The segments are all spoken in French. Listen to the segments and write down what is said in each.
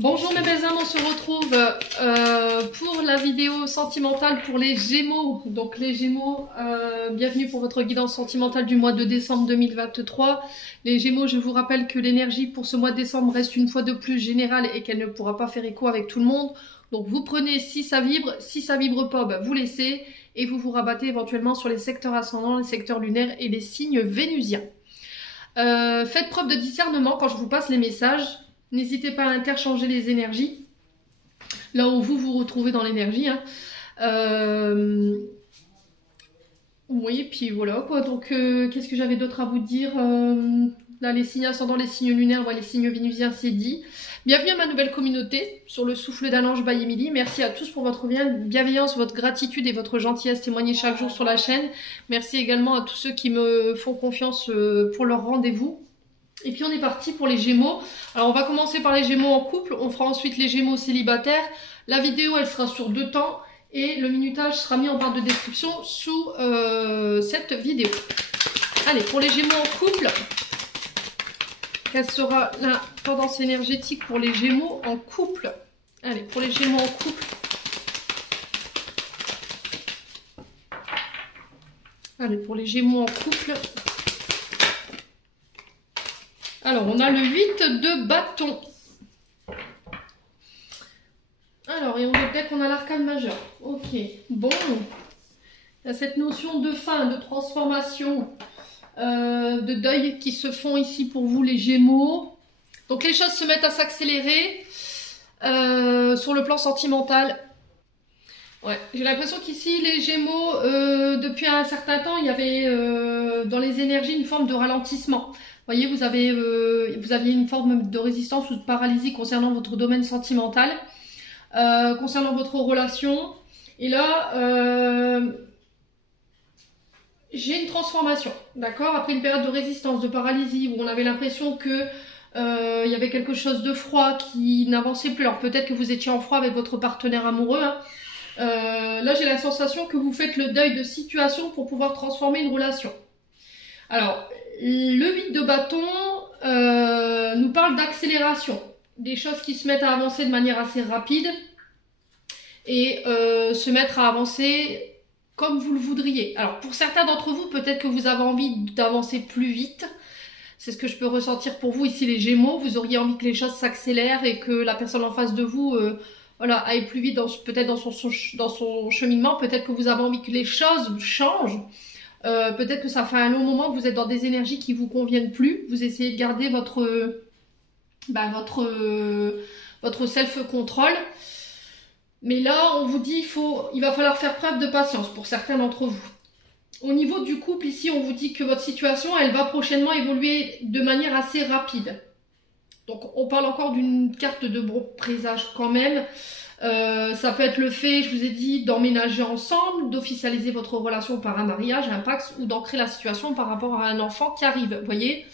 Bonjour mes belles âmes, on se retrouve pour la vidéo sentimentale pour les Gémeaux. Donc les Gémeaux, bienvenue pour votre guidance sentimentale du mois de décembre 2023. Les Gémeaux, je vous rappelle que l'énergie pour ce mois de décembre reste une fois de plus générale et qu'elle ne pourra pas faire écho avec tout le monde. Donc vous prenez si ça vibre pas, bah, vous laissez et vous vous rabattez éventuellement sur les secteurs ascendants, les secteurs lunaires et les signes vénusiens. Faites preuve de discernement quand je vous passe les messages. N'hésitez pas à interchanger les énergies, là où vous vous retrouvez dans l'énergie. Hein. Oui, puis voilà quoi. Donc, qu'est-ce que j'avais d'autre à vous dire là, les signes ascendants, les signes lunaires, ouais, les signes vénusiens, c'est dit. Bienvenue à ma nouvelle communauté, sur le souffle d'un ange by Emily. Merci à tous pour votre bienveillance, votre gratitude et votre gentillesse témoignée chaque jour sur la chaîne. Merci également à tous ceux qui me font confiance pour leur rendez-vous. Et puis on est parti pour les Gémeaux. Alors on va commencer par les Gémeaux en couple, on fera ensuite les Gémeaux célibataires. La vidéo elle sera sur 2 temps et le minutage sera mis en barre de description sous cette vidéo. Allez, pour les Gémeaux en couple, quelle sera la tendance énergétique pour les Gémeaux en couple? Allez, pour les Gémeaux en couple. Allez, pour les Gémeaux en couple. Alors, on a le 8 de bâton. Alors, et on voit qu'on a l'arcane majeur. Ok, bon. Il y a cette notion de fin, de transformation, de deuil qui se font ici pour vous, les Gémeaux. Donc, les choses se mettent à s'accélérer sur le plan sentimental. Ouais, j'ai l'impression qu'ici, les Gémeaux, depuis un certain temps, il y avait dans les énergies une forme de ralentissement. Vous voyez, vous aviez une forme de résistance ou de paralysie concernant votre domaine sentimental, concernant votre relation. Et là, j'ai une transformation, d'accord? Après une période de résistance, de paralysie, où on avait l'impression que il y avait quelque chose de froid qui n'avançait plus. Alors peut-être que vous étiez en froid avec votre partenaire amoureux. Hein. Là, j'ai la sensation que vous faites le deuil de situation pour pouvoir transformer une relation. Alors, le 8 de bâton nous parle d'accélération, des choses qui se mettent à avancer de manière assez rapide et se mettre à avancer comme vous le voudriez. Alors pour certains d'entre vous, peut-être que vous avez envie d'avancer plus vite, c'est ce que je peux ressentir pour vous ici les Gémeaux, vous auriez envie que les choses s'accélèrent et que la personne en face de vous voilà, aille plus vite peut-être dans son cheminement, peut-être que vous avez envie que les choses changent. Peut-être que ça fait un long moment que vous êtes dans des énergies qui vous conviennent plus. Vous essayez de garder votre self-control. Mais là, on vous dit il va falloir faire preuve de patience pour certains d'entre vous. Au niveau du couple, ici, on vous dit que votre situation, elle va prochainement évoluer de manière assez rapide. Donc, on parle encore d'une carte de bon présage quand même. Ça peut être le fait, je vous ai dit, d'emménager ensemble, d'officialiser votre relation par un mariage, un pax, ou d'ancrer la situation par rapport à un enfant qui arrive, vous voyez.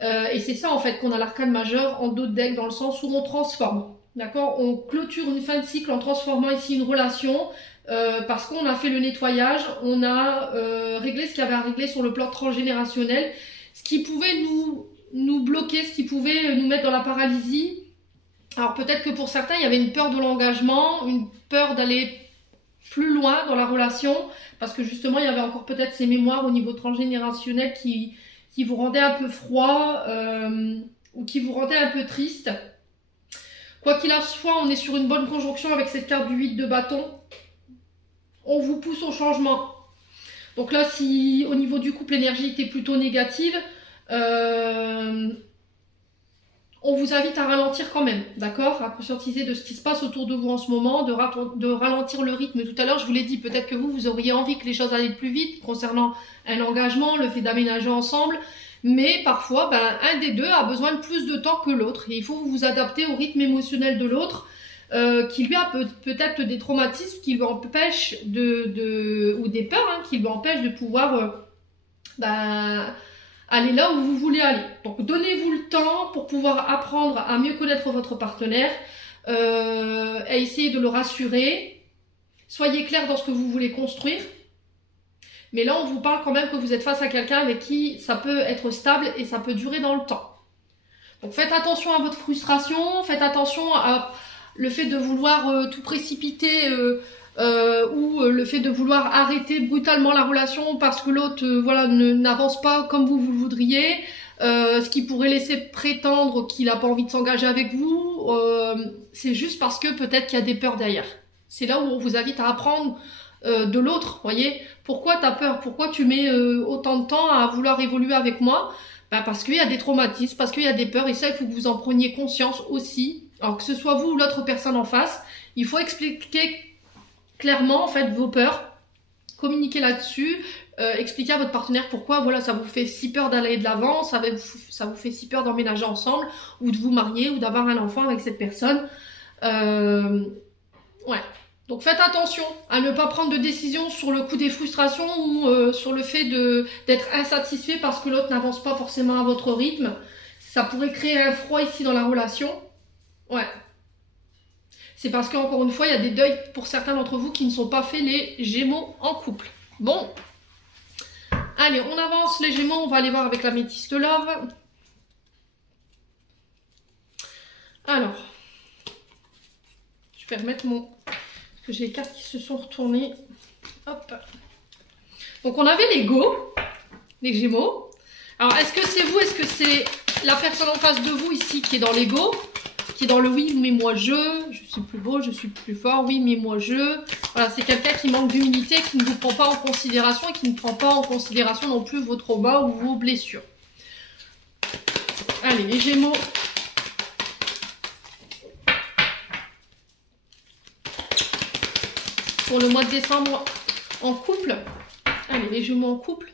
Et c'est ça en fait qu'on a l'arcane majeur en dos de deck, dans le sens où on transforme, d'accord? On clôture une fin de cycle en transformant ici une relation, parce qu'on a fait le nettoyage, on a réglé ce qu'il y avait à régler sur le plan transgénérationnel, ce qui pouvait nous bloquer, ce qui pouvait nous mettre dans la paralysie. Alors peut-être que pour certains, il y avait une peur de l'engagement, une peur d'aller plus loin dans la relation, parce que justement, il y avait encore peut-être ces mémoires au niveau transgénérationnel qui vous rendaient un peu froid ou qui vous rendaient un peu triste. Quoi qu'il en soit, on est sur une bonne conjonction avec cette carte du 8 de bâton. On vous pousse au changement. Donc là, si au niveau du couple, l'énergie était plutôt négative, on vous invite à ralentir quand même, d'accord? À conscientiser de ce qui se passe autour de vous en ce moment, de ralentir le rythme. Tout à l'heure, je vous l'ai dit, peut-être que vous auriez envie que les choses aillent plus vite concernant un engagement, le fait d'aménager ensemble. Mais parfois, un des deux a besoin de plus de temps que l'autre. Et il faut vous adapter au rythme émotionnel de l'autre, qui lui a peut-être des traumatismes qui lui empêchent ou des peurs, hein, qui lui empêchent de pouvoir aller là où vous voulez aller. Donc donnez-vous le temps pour pouvoir apprendre à mieux connaître votre partenaire, à essayer de le rassurer. Soyez clair dans ce que vous voulez construire. Mais là, on vous parle quand même que vous êtes face à quelqu'un avec qui ça peut être stable et ça peut durer dans le temps. Donc faites attention à votre frustration, faites attention à le fait de vouloir tout précipiter ou le fait de vouloir arrêter brutalement la relation parce que l'autre voilà, n'avance pas comme vous le voudriez, ce qui pourrait laisser prétendre qu'il n'a pas envie de s'engager avec vous, c'est juste parce que peut-être qu'il y a des peurs derrière. C'est là où on vous invite à apprendre de l'autre, voyez. Pourquoi tu as peur? Pourquoi tu mets autant de temps à vouloir évoluer avec moi? Ben parce qu'il y a des traumatismes, parce qu'il y a des peurs, et ça, il faut que vous en preniez conscience aussi. Alors que ce soit vous ou l'autre personne en face, il faut expliquer clairement en fait vos peurs, communiquer là-dessus, expliquer à votre partenaire pourquoi voilà, ça vous fait si peur d'aller de l'avant, ça vous fait si peur d'emménager ensemble, ou de vous marier, ou d'avoir un enfant avec cette personne. Ouais. Donc faites attention à ne pas prendre de décision sur le coup des frustrations ou sur le fait d'être insatisfait parce que l'autre n'avance pas forcément à votre rythme. Ça pourrait créer un froid ici dans la relation. Ouais. C'est parce qu'encore une fois, il y a des deuils pour certains d'entre vous qui ne sont pas faits, les Gémeaux en couple. Bon. Allez, on avance les Gémeaux, on va aller voir avec la Métiste Love. Alors. Je vais remettre mon... Parce que j'ai les cartes qui se sont retournées. Hop. Donc on avait les Go, les Gémeaux. Alors est-ce que c'est vous, est-ce que c'est la personne en face de vous ici qui est dans l'ego, qui est dans le oui mais moi je suis plus beau, je suis plus fort, oui mais moi je. Voilà, c'est quelqu'un qui manque d'humilité, qui ne vous prend pas en considération et qui ne prend pas en considération non plus vos traumas ou vos blessures. Allez les Gémeaux. Pour le mois de décembre en couple. Allez, les Gémeaux en couple.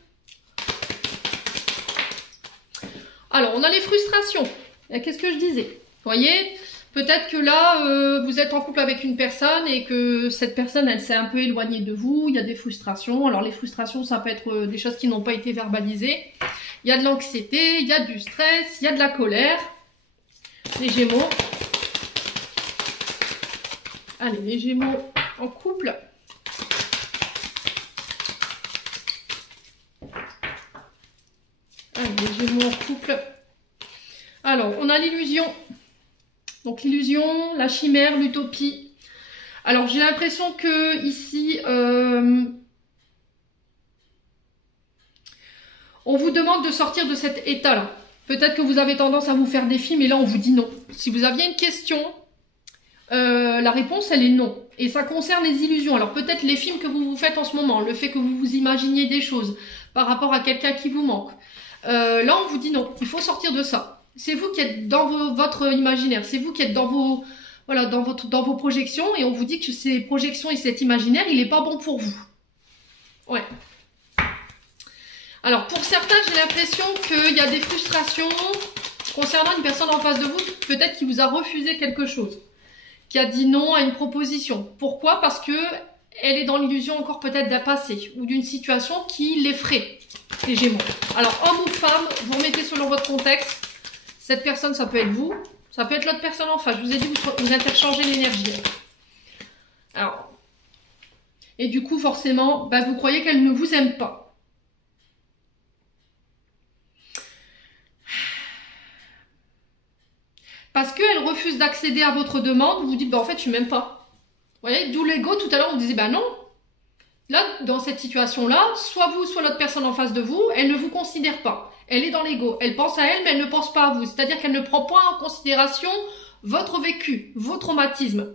Alors, on a les frustrations. Qu'est-ce que je disais? Vous voyez, peut-être que là, vous êtes en couple avec une personne et que cette personne, elle s'est un peu éloignée de vous. Il y a des frustrations. Alors, les frustrations, ça peut être des choses qui n'ont pas été verbalisées. Il y a de l'anxiété, il y a du stress, il y a de la colère. Les Gémeaux. Allez, les Gémeaux en couple. Allez, les Gémeaux en couple. Alors, on a l'illusion. Donc, l'illusion, la chimère, l'utopie. Alors, j'ai l'impression que ici, on vous demande de sortir de cet état-là. Peut-être que vous avez tendance à vous faire des films, mais là, on vous dit non. Si vous aviez une question... la réponse, elle est non. Et ça concerne les illusions. Alors peut-être les films que vous vous faites en ce moment, le fait que vous vous imaginiez des choses par rapport à quelqu'un qui vous manque. Là, on vous dit non, il faut sortir de ça. C'est vous qui êtes dans votre imaginaire, c'est vous qui êtes dans vos, voilà, dans vos projections et on vous dit que ces projections et cet imaginaire, il n'est pas bon pour vous. Ouais. Alors pour certains, j'ai l'impression qu'il y a des frustrations concernant une personne en face de vous, peut-être qui vous a refusé quelque chose, qui a dit non à une proposition. Pourquoi? Parce que elle est dans l'illusion encore peut-être d'un passé ou d'une situation qui l'effraie, les Gémeaux. Alors, homme ou femme, vous remettez selon votre contexte. Cette personne, ça peut être vous, ça peut être l'autre personne en face. Je vous ai dit, vous interchangez l'énergie. Alors, et du coup, forcément, bah, vous croyez qu'elle ne vous aime pas. Parce qu'elle refuse d'accéder à votre demande, vous vous dites, bah en fait, tu m'aimes pas. Vous voyez, d'où l'ego, tout à l'heure, on disait, bah non. Là, dans cette situation-là, soit vous, soit l'autre personne en face de vous, elle ne vous considère pas. Elle est dans l'ego. Elle pense à elle, mais elle ne pense pas à vous. C'est-à-dire qu'elle ne prend pas en considération votre vécu, vos traumatismes.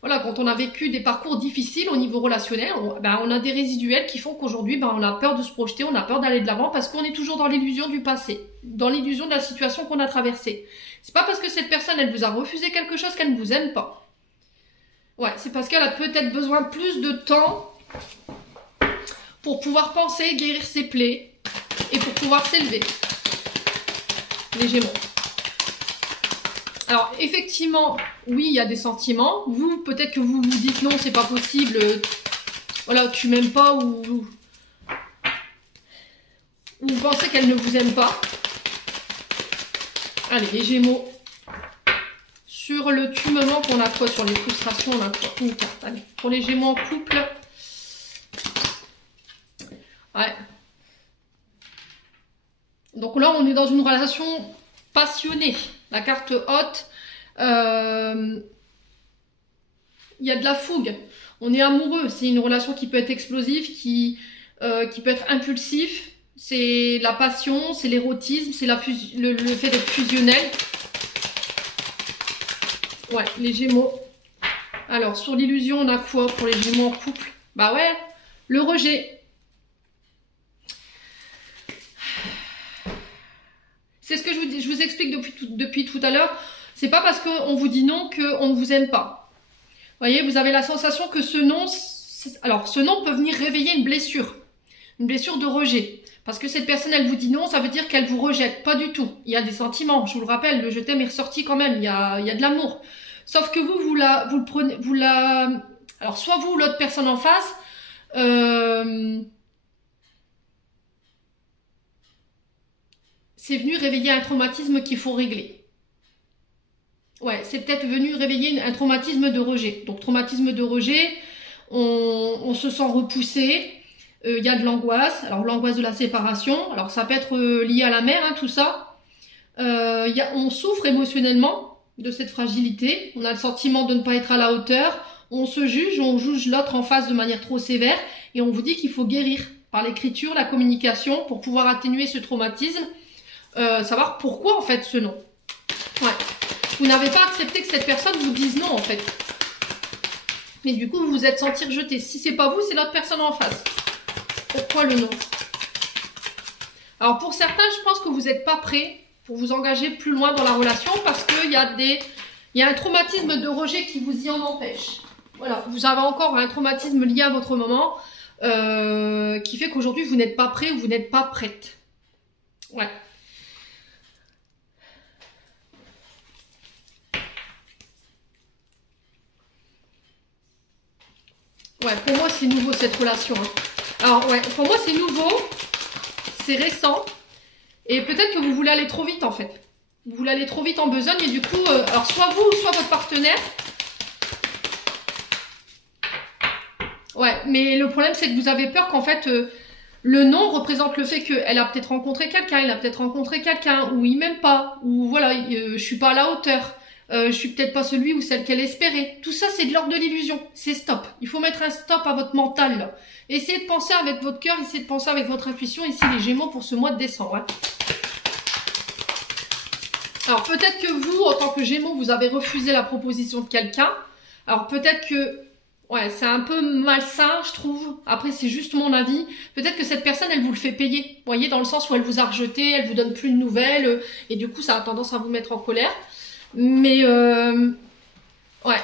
Voilà, quand on a vécu des parcours difficiles au niveau relationnel, on a des résiduels qui font qu'aujourd'hui, on a peur de se projeter, on a peur d'aller de l'avant parce qu'on est toujours dans l'illusion du passé, dans l'illusion de la situation qu'on a traversée. C'est pas parce que cette personne, elle vous a refusé quelque chose qu'elle ne vous aime pas. Ouais, c'est parce qu'elle a peut-être besoin de plus de temps pour pouvoir penser, guérir ses plaies et pour pouvoir s'élever. Les Gémeaux. Alors, effectivement, oui, il y a des sentiments. Vous, peut-être que vous vous dites non, c'est pas possible. Voilà, tu m'aimes pas ou vous pensez qu'elle ne vous aime pas. Allez, les Gémeaux. Sur le tu me manques, on a quoi? Sur les frustrations, on a quoi? Une carte. Allez, pour les Gémeaux en couple. Ouais. Donc là, on est dans une relation passionnée. La carte haute, il y a de la fougue. On est amoureux. C'est une relation qui peut être explosive, qui peut être impulsif. C'est la passion, c'est l'érotisme, c'est le fait d'être fusionnel. Ouais, les Gémeaux. Alors, sur l'illusion, on a quoi pour les Gémeaux en couple? Bah ouais, le rejet. C'est ce que je vous explique depuis tout à l'heure. C'est pas parce qu'on vous dit non qu'on ne vous aime pas. Vous voyez, vous avez la sensation que ce non... Alors, ce non peut venir réveiller une blessure de rejet. Parce que cette personne, elle vous dit non, ça veut dire qu'elle vous rejette. Pas du tout. Il y a des sentiments. Je vous le rappelle, le je t'aime est ressorti quand même. Il y a de l'amour. Sauf que vous le prenez, alors, soit vous ou l'autre personne en face, c'est venu réveiller un traumatisme qu'il faut régler. Ouais, c'est peut-être venu réveiller un traumatisme de rejet. Donc, traumatisme de rejet, on se sent repoussé. Il y a de l'angoisse, alors l'angoisse de la séparation, alors ça peut être lié à la mère, hein, tout ça. On souffre émotionnellement de cette fragilité, on a le sentiment de ne pas être à la hauteur, on se juge, on juge l'autre en face de manière trop sévère, et on vous dit qu'il faut guérir par l'écriture, la communication, pour pouvoir atténuer ce traumatisme, savoir pourquoi en fait ce non. Ouais. Vous n'avez pas accepté que cette personne vous dise non en fait. Mais du coup vous vous êtes senti rejeté. Si c'est pas vous, c'est l'autre personne en face. Pourquoi le non? Alors pour certains, je pense que vous n'êtes pas prêts pour vous engager plus loin dans la relation parce qu'il y a un traumatisme de rejet qui vous y en empêche. Voilà, vous avez encore un traumatisme lié à votre moment qui fait qu'aujourd'hui vous n'êtes pas prêt ou vous n'êtes pas prête. Ouais. Ouais, pour moi c'est nouveau cette relation. Hein. Alors ouais, pour moi c'est nouveau, c'est récent, et peut-être que vous voulez aller trop vite en fait. Vous voulez aller trop vite en besogne et du coup, alors soit vous, soit votre partenaire. Ouais, mais le problème c'est que vous avez peur qu'en fait, le non représente le fait qu'elle a peut-être rencontré quelqu'un, il a peut-être rencontré quelqu'un, ou il m'aime pas, ou voilà, je suis pas à la hauteur. Je suis peut-être pas celui ou celle qu'elle espérait. Tout ça, c'est de l'ordre de l'illusion. C'est stop. Il faut mettre un stop à votre mental, là. Essayez de penser avec votre cœur, essayez de penser avec votre intuition, ici, les Gémeaux, pour ce mois de décembre. Hein. Alors, peut-être que vous, en tant que Gémeaux, vous avez refusé la proposition de quelqu'un. Alors, peut-être que... Ouais, c'est un peu malsain, je trouve. Après, c'est juste mon avis. Peut-être que cette personne, elle vous le fait payer. Vous voyez, dans le sens où elle vous a rejeté, elle vous donne plus de nouvelles, et du coup, ça a tendance à vous mettre en colère. Mais ouais,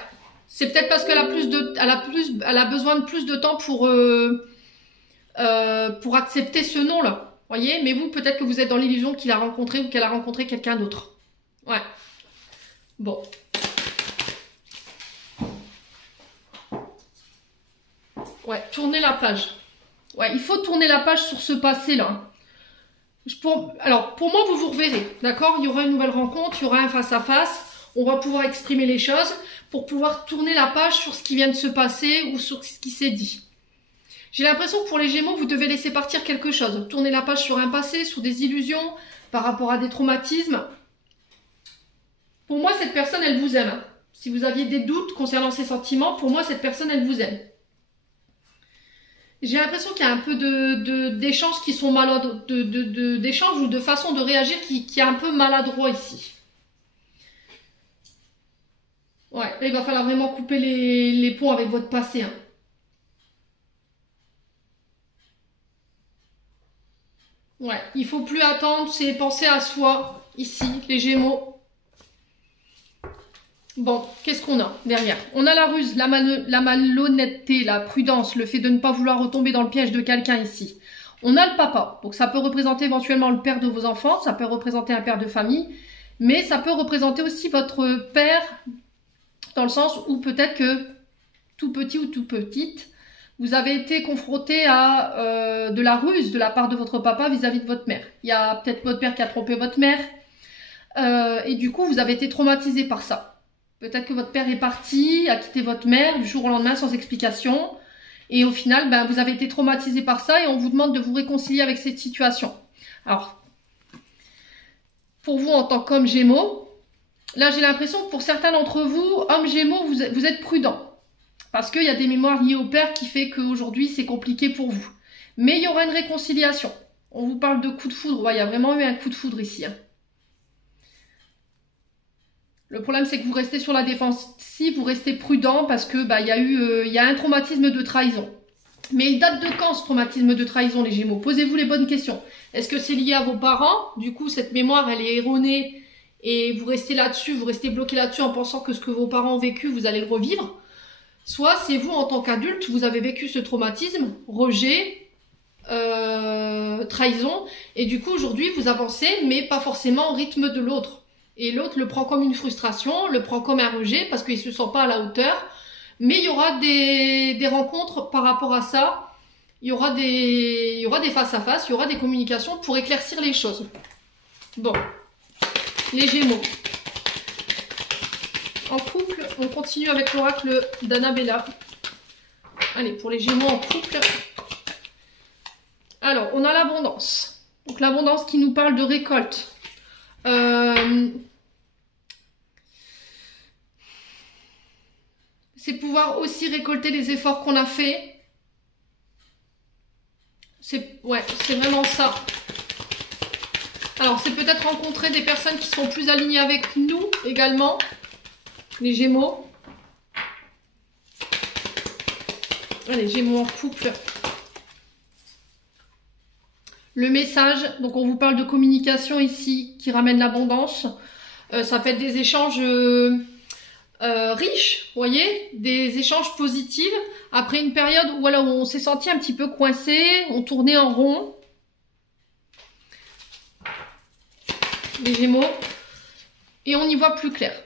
c'est peut-être parce qu'elle a besoin de plus de temps pour accepter ce nom-là. Voyez, mais vous, peut-être que vous êtes dans l'illusion qu'il a rencontré ou qu'elle a rencontré quelqu'un d'autre. Ouais. Bon. Ouais, tournez la page. Ouais, il faut tourner la page sur ce passé-là. Alors, pour moi, vous vous reverrez, d'accord? Il y aura une nouvelle rencontre, il y aura un face-à-face. On va pouvoir exprimer les choses pour pouvoir tourner la page sur ce qui vient de se passer ou sur ce qui s'est dit. J'ai l'impression que pour les Gémeaux, vous devez laisser partir quelque chose. Tourner la page sur un passé, sur des illusions, par rapport à des traumatismes. Pour moi, cette personne, elle vous aime. Si vous aviez des doutes concernant ses sentiments, pour moi, cette personne, elle vous aime. J'ai l'impression qu'il y a un peu d'échanges qui sont maladroits, d'échanges ou de façon de réagir qui est un peu maladroit ici. Ouais, là, il va falloir vraiment couper les ponts avec votre passé. Hein. Ouais, il faut plus attendre, c'est penser à soi, ici, les Gémeaux. Bon, qu'est-ce qu'on a derrière? On a la ruse, la malhonnêteté, la prudence, le fait de ne pas vouloir retomber dans le piège de quelqu'un ici. On a le papa, donc ça peut représenter éventuellement le père de vos enfants, ça peut représenter un père de famille, mais ça peut représenter aussi votre père, dans le sens où peut-être que, tout petit ou tout petite, vous avez été confronté à de la ruse de la part de votre papa vis-à-vis de votre mère. Il y a peut-être votre père qui a trompé votre mère, et du coup vous avez été traumatisé par ça. Peut-être que votre père est parti, a quitté votre mère du jour au lendemain sans explication. Et au final, ben, vous avez été traumatisé par ça et on vous demande de vous réconcilier avec cette situation. Alors, pour vous en tant qu'homme Gémeaux, Là, j'ai l'impression que pour certains d'entre vous, hommes Gémeaux, vous êtes prudents. Parce qu'il y a des mémoires liées au père qui fait qu'aujourd'hui, c'est compliqué pour vous. Mais il y aura une réconciliation. On vous parle de coup de foudre. Ouais, il y a vraiment eu un coup de foudre ici. Hein. Le problème, c'est que vous restez sur la défensive, vous restez prudent parce que il y a un traumatisme de trahison. Mais il date de quand ce traumatisme de trahison, les Gémeaux? Posez-vous les bonnes questions. Est-ce que c'est lié à vos parents? Du coup, cette mémoire, elle est erronée et vous restez là-dessus, vous restez bloqué là-dessus en pensant que ce que vos parents ont vécu, vous allez le revivre. Soit c'est vous, en tant qu'adulte, vous avez vécu ce traumatisme, rejet, trahison, et du coup, aujourd'hui, vous avancez, mais pas forcément au rythme de l'autre. Et l'autre le prend comme une frustration, le prend comme un rejet, parce qu'il ne se sent pas à la hauteur. Mais il y aura des rencontres par rapport à ça. Il y aura des face-à-face, il y aura des communications pour éclaircir les choses. Bon, les Gémeaux. En couple, on continue avec l'oracle d'Annabella. Allez, pour les Gémeaux en couple. Alors, on a l'abondance. Donc l'abondance qui nous parle de récolte. C'est pouvoir aussi récolter les efforts qu'on a faits. C'est vraiment ça. Alors, c'est peut-être rencontrer des personnes qui sont plus alignées avec nous également. Les Gémeaux. Allez, Gémeaux en couple. Le message, donc on vous parle de communication ici qui ramène l'abondance. Ça peut être des échanges riches, vous voyez, des échanges positifs après une période où, voilà, où on s'est senti un petit peu coincé, on tournait en rond. Les Gémeaux. Et on y voit plus clair.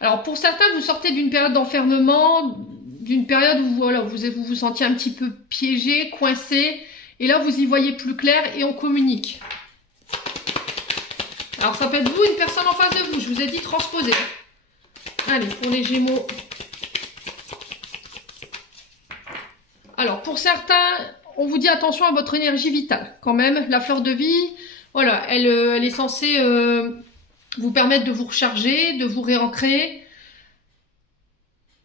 Alors pour certains, vous sortez d'une période d'enfermement, d'une période où voilà, vous vous sentiez un petit peu piégé, coincé. Et là, vous y voyez plus clair et on communique. Alors, ça peut être vous, une personne en face de vous. Je vous ai dit transposer. Allez, pour les Gémeaux. Alors, pour certains, on vous dit attention à votre énergie vitale. Quand même, la fleur de vie, voilà, elle est censée vous permettre de vous recharger, de vous réancrer,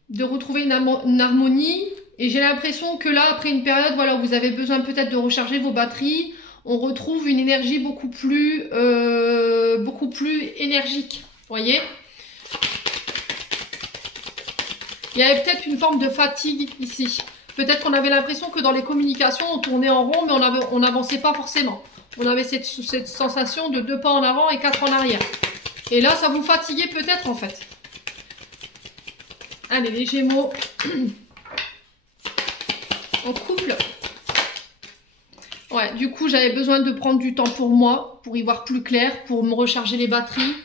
de retrouver une harmonie. Et j'ai l'impression que là, après une période, voilà, vous avez besoin peut-être de recharger vos batteries. On retrouve une énergie beaucoup plus énergique. Vous voyez? Il y avait peut-être une forme de fatigue ici. Peut-être qu'on avait l'impression que dans les communications, on tournait en rond, mais on n'avançait pas forcément. On avait cette sensation de 2 pas en avant et 4 en arrière. Et là, ça vous fatiguait peut-être en fait. Allez, les Gémeaux. En couple. Ouais, du coup, j'avais besoin de prendre du temps pour moi, pour y voir plus clair, pour me recharger les batteries.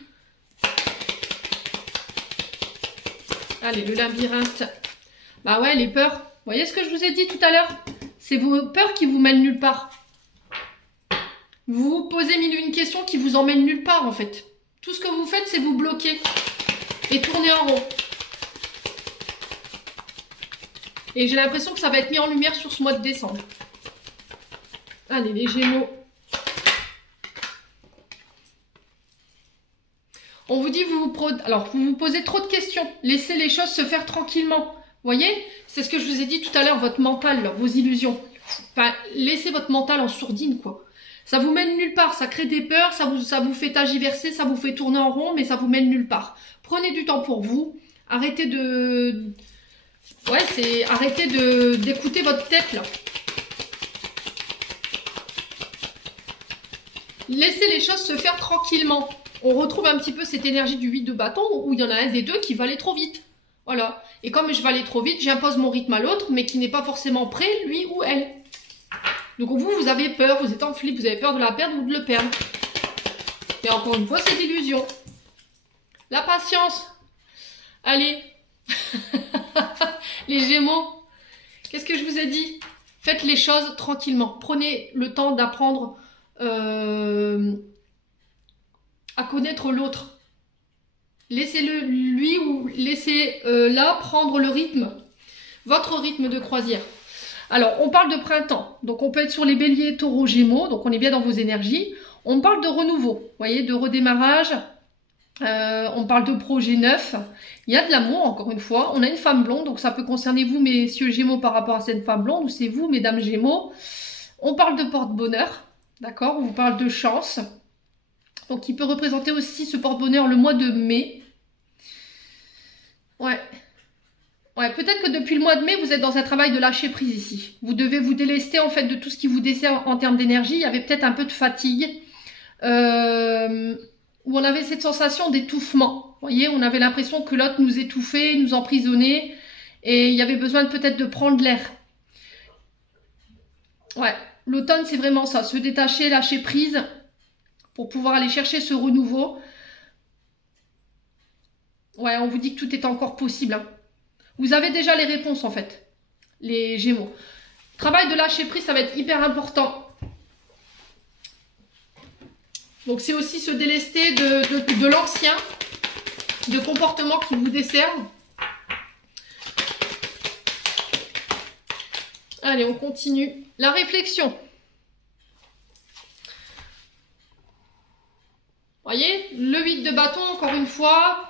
Allez, le labyrinthe. Bah ouais, les peurs. Vous voyez ce que je vous ai dit tout à l'heure? C'est vos peurs qui vous mènent nulle part. Vous vous posez mille une questions qui vous emmènent nulle part, en fait. Tout ce que vous faites, c'est vous bloquer et tourner en rond. Et j'ai l'impression que ça va être mis en lumière sur ce mois de décembre. Allez, les Gémeaux. On vous dit, vous vous posez trop de questions. Laissez les choses se faire tranquillement. Vous voyez? C'est ce que je vous ai dit tout à l'heure, votre mental, là, vos illusions. Enfin, laissez votre mental en sourdine, quoi. Ça vous mène nulle part. Ça crée des peurs, ça vous fait tergiverser, ça vous fait tourner en rond, mais ça vous mène nulle part. Prenez du temps pour vous. Arrêtez de... Ouais, arrêtez d'écouter votre tête, là. Laissez les choses se faire tranquillement. On retrouve un petit peu cette énergie du 8 de bâton où il y en a un des deux qui va aller trop vite. Voilà. Et comme je vais aller trop vite, j'impose mon rythme à l'autre, mais qui n'est pas forcément prêt, lui ou elle. Donc vous avez peur, vous êtes en flip, vous avez peur de la perdre ou de le perdre. Et encore une fois, c'est l'illusion. La patience. Allez. Les Gémeaux, qu'est-ce que je vous ai dit? Faites les choses tranquillement. Prenez le temps d'apprendre à connaître l'autre. Laissez-le lui ou laissez-la prendre le rythme, votre rythme de croisière. Alors, on parle de printemps. Donc, on peut être sur les béliers, taureaux, gémeaux. Donc, on est bien dans vos énergies. On parle de renouveau, vous voyez, de redémarrage. On parle de projet neuf. Il y a de l'amour, encore une fois. On a une femme blonde, donc ça peut concerner vous, messieurs Gémeaux, par rapport à cette femme blonde, ou c'est vous, mesdames Gémeaux. On parle de porte-bonheur, d'accord? On vous parle de chance. Donc il peut représenter aussi ce porte-bonheur le mois de mai. Ouais. Ouais, peut-être que depuis le mois de mai, vous êtes dans un travail de lâcher prise ici. Vous devez vous délester en fait de tout ce qui vous dessert en termes d'énergie. Il y avait peut-être un peu de fatigue. Où on avait cette sensation d'étouffement. Vous voyez, on avait l'impression que l'autre nous étouffait, nous emprisonnait. Et il y avait besoin peut-être de prendre l'air. Ouais, l'automne, c'est vraiment ça. Se détacher, lâcher prise pour pouvoir aller chercher ce renouveau. Ouais, on vous dit que tout est encore possible, hein. Vous avez déjà les réponses en fait, les Gémeaux. Travail de lâcher prise, ça va être hyper important. Donc c'est aussi se délester de l'ancien, de comportements qui vous desservent. Allez, on continue. La réflexion. Voyez, le 8 de bâton, encore une fois,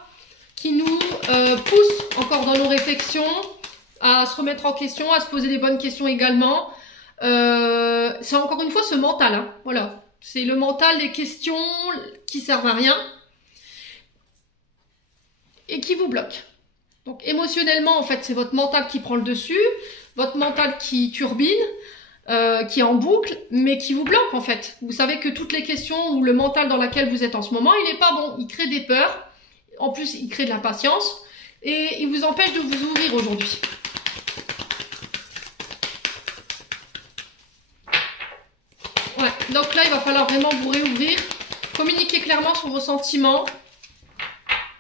qui nous pousse encore dans nos réflexions, à se remettre en question, à se poser des bonnes questions également. C'est encore une fois ce mental, hein, voilà. C'est le mental des questions qui servent à rien et qui vous bloquent. Donc émotionnellement, en fait, c'est votre mental qui prend le dessus, votre mental qui turbine, qui est en boucle, mais qui vous bloque en fait. Vous savez que toutes les questions ou le mental dans lequel vous êtes en ce moment, il n'est pas bon. Il crée des peurs. En plus, il crée de l'impatience et il vous empêche de vous ouvrir aujourd'hui. Ouais, donc là, il va falloir vraiment vous réouvrir, communiquer clairement sur vos sentiments,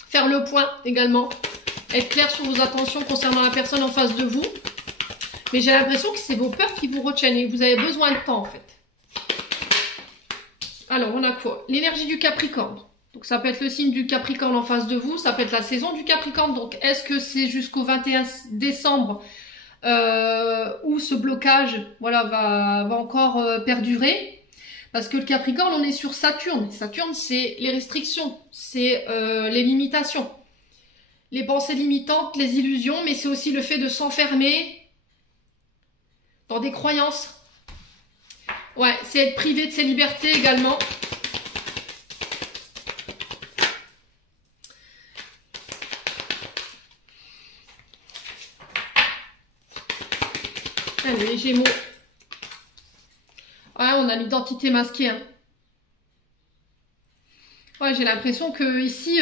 faire le point également, être clair sur vos attentions concernant la personne en face de vous. Mais j'ai l'impression que c'est vos peurs qui vous retiennent et vous avez besoin de temps en fait. Alors, on a quoi? L'énergie du Capricorne. Donc ça peut être le signe du Capricorne en face de vous, ça peut être la saison du Capricorne. Donc est-ce que c'est jusqu'au 21 décembre où ce blocage voilà, va encore perdurer? Parce que le Capricorne, on est sur Saturne. Saturne, c'est les restrictions, c'est les limitations, les pensées limitantes, les illusions, mais c'est aussi le fait de s'enfermer dans des croyances. Ouais, c'est être privé de ses libertés également. Allez, les Gémeaux. Ouais, on a l'identité masquée, hein. Ouais, j'ai l'impression que ici,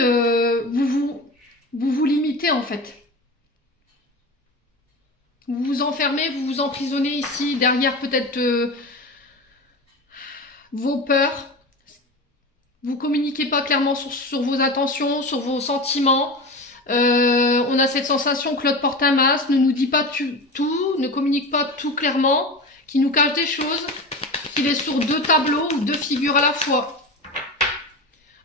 vous vous limitez en fait. Vous vous enfermez, vous vous emprisonnez ici, derrière peut-être vos peurs. Vous communiquez pas clairement sur vos intentions, sur vos sentiments. On a cette sensation que l'autre porte un masque, ne nous dit pas tout, ne communique pas tout clairement, qui nous cache des choses, qu'il est sur deux tableaux ou deux figures à la fois.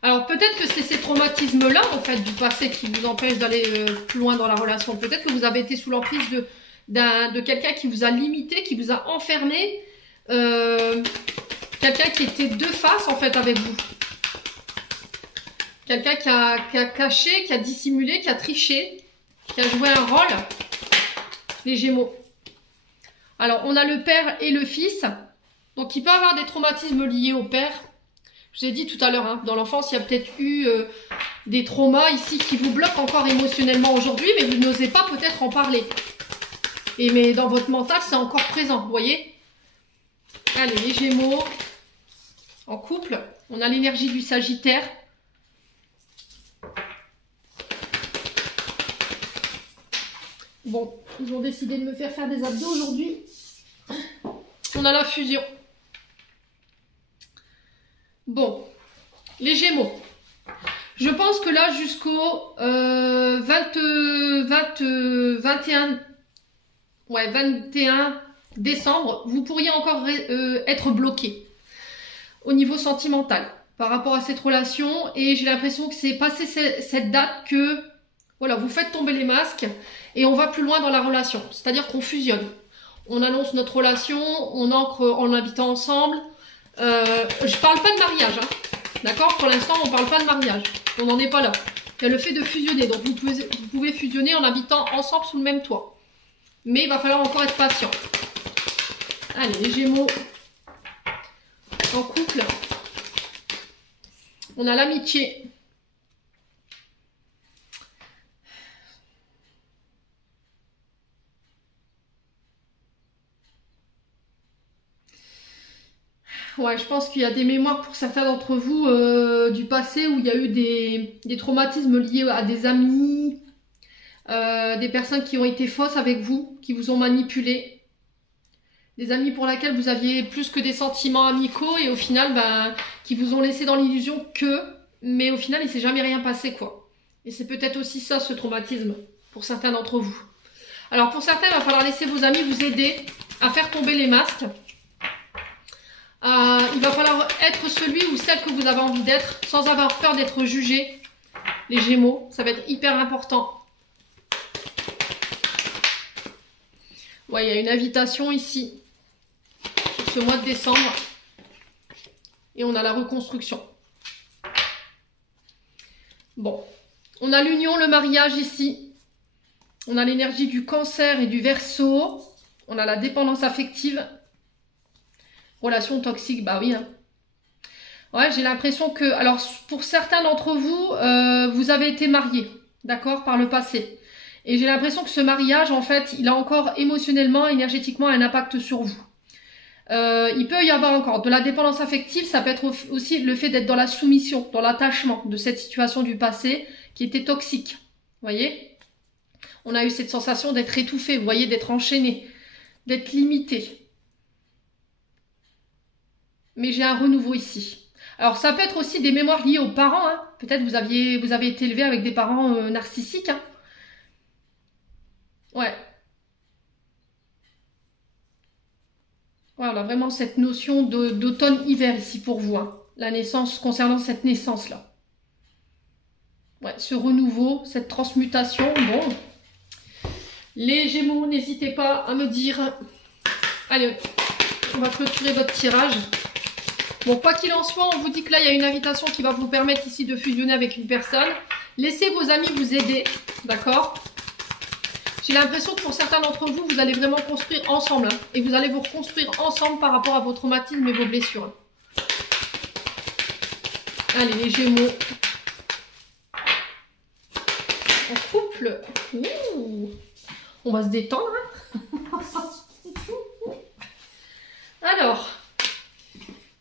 Alors peut-être que c'est ces traumatismes-là, en fait, du passé qui vous empêchent d'aller plus loin dans la relation. Peut-être que vous avez été sous l'emprise de quelqu'un qui vous a limité, qui vous a enfermé, quelqu'un qui était de face, en fait, avec vous. Quelqu'un qui a caché, qui a dissimulé, qui a triché, qui a joué un rôle. Les Gémeaux. Alors, on a le père et le fils. Donc, il peut y avoir des traumatismes liés au père. Je vous ai dit tout à l'heure, hein, dans l'enfance, il y a peut-être eu des traumas ici qui vous bloquent encore émotionnellement aujourd'hui, mais vous n'osez pas peut-être en parler. Mais dans votre mental, c'est encore présent, vous voyez? Allez, les Gémeaux. En couple, on a l'énergie du Sagittaire. Bon, ils ont décidé de me faire des abdos aujourd'hui. On a la fusion. Bon, les Gémeaux. Je pense que là, jusqu'au 21 décembre, vous pourriez encore être bloqué au niveau sentimental par rapport à cette relation. Et j'ai l'impression que c'est passé cette date que voilà, vous faites tomber les masques et on va plus loin dans la relation. C'est-à-dire qu'on fusionne. On annonce notre relation, on ancre en habitant ensemble. Je parle pas de mariage, hein. D'accord? Pour l'instant, on parle pas de mariage. On n'en est pas là. Il y a le fait de fusionner. Donc vous pouvez fusionner en habitant ensemble sous le même toit. Mais il va falloir encore être patient. Allez, les Gémeaux en couple. On a l'amitié. Ouais, je pense qu'il y a des mémoires pour certains d'entre vous du passé où il y a eu des traumatismes liés à des amis, des personnes qui ont été fausses avec vous, qui vous ont manipulé, des amis pour lesquels vous aviez plus que des sentiments amicaux et au final, ben, qui vous ont laissé dans l'illusion mais au final, il s'est jamais rien passé, quoi. Et c'est peut-être aussi ça, ce traumatisme, pour certains d'entre vous. Alors, pour certains, il va falloir laisser vos amis vous aider à faire tomber les masques. Il va falloir être celui ou celle que vous avez envie d'être sans avoir peur d'être jugé. Les Gémeaux, ça va être hyper important. Ouais, il y a une invitation ici sur ce mois de décembre. Et on a la reconstruction. Bon, on a l'union, le mariage ici. On a l'énergie du Cancer et du Verseau. On a la dépendance affective. Relation toxique, bah oui. Hein. Ouais, j'ai l'impression que... Alors, pour certains d'entre vous, vous avez été mariés, d'accord, par le passé. Et j'ai l'impression que ce mariage, en fait, il a encore émotionnellement, énergétiquement un impact sur vous. Il peut y avoir encore de la dépendance affective, ça peut être aussi le fait d'être dans la soumission, dans l'attachement de cette situation du passé qui était toxique. Vous voyez? On a eu cette sensation d'être étouffé, vous voyez, d'être enchaîné, d'être limité. Mais j'ai un renouveau ici. Alors ça peut être aussi des mémoires liées aux parents. Hein. Peut-être vous avez été élevé avec des parents narcissiques. Hein. Ouais. Voilà, vraiment cette notion d'automne-hiver ici pour vous. Hein. La naissance, concernant cette naissance-là. Ouais, ce renouveau, cette transmutation. Bon. Les Gémeaux, n'hésitez pas à me dire. Allez, on va clôturer votre tirage. Bon, quoi qu'il en soit, on vous dit que là, il y a une invitation qui va vous permettre ici de fusionner avec une personne. Laissez vos amis vous aider, d'accord? J'ai l'impression que pour certains d'entre vous, vous allez vraiment construire ensemble. Hein, et vous allez vous reconstruire ensemble par rapport à vos traumatismes et vos blessures. Allez, les Gémeaux. En couple. Ouh. On va se détendre. Hein. Alors...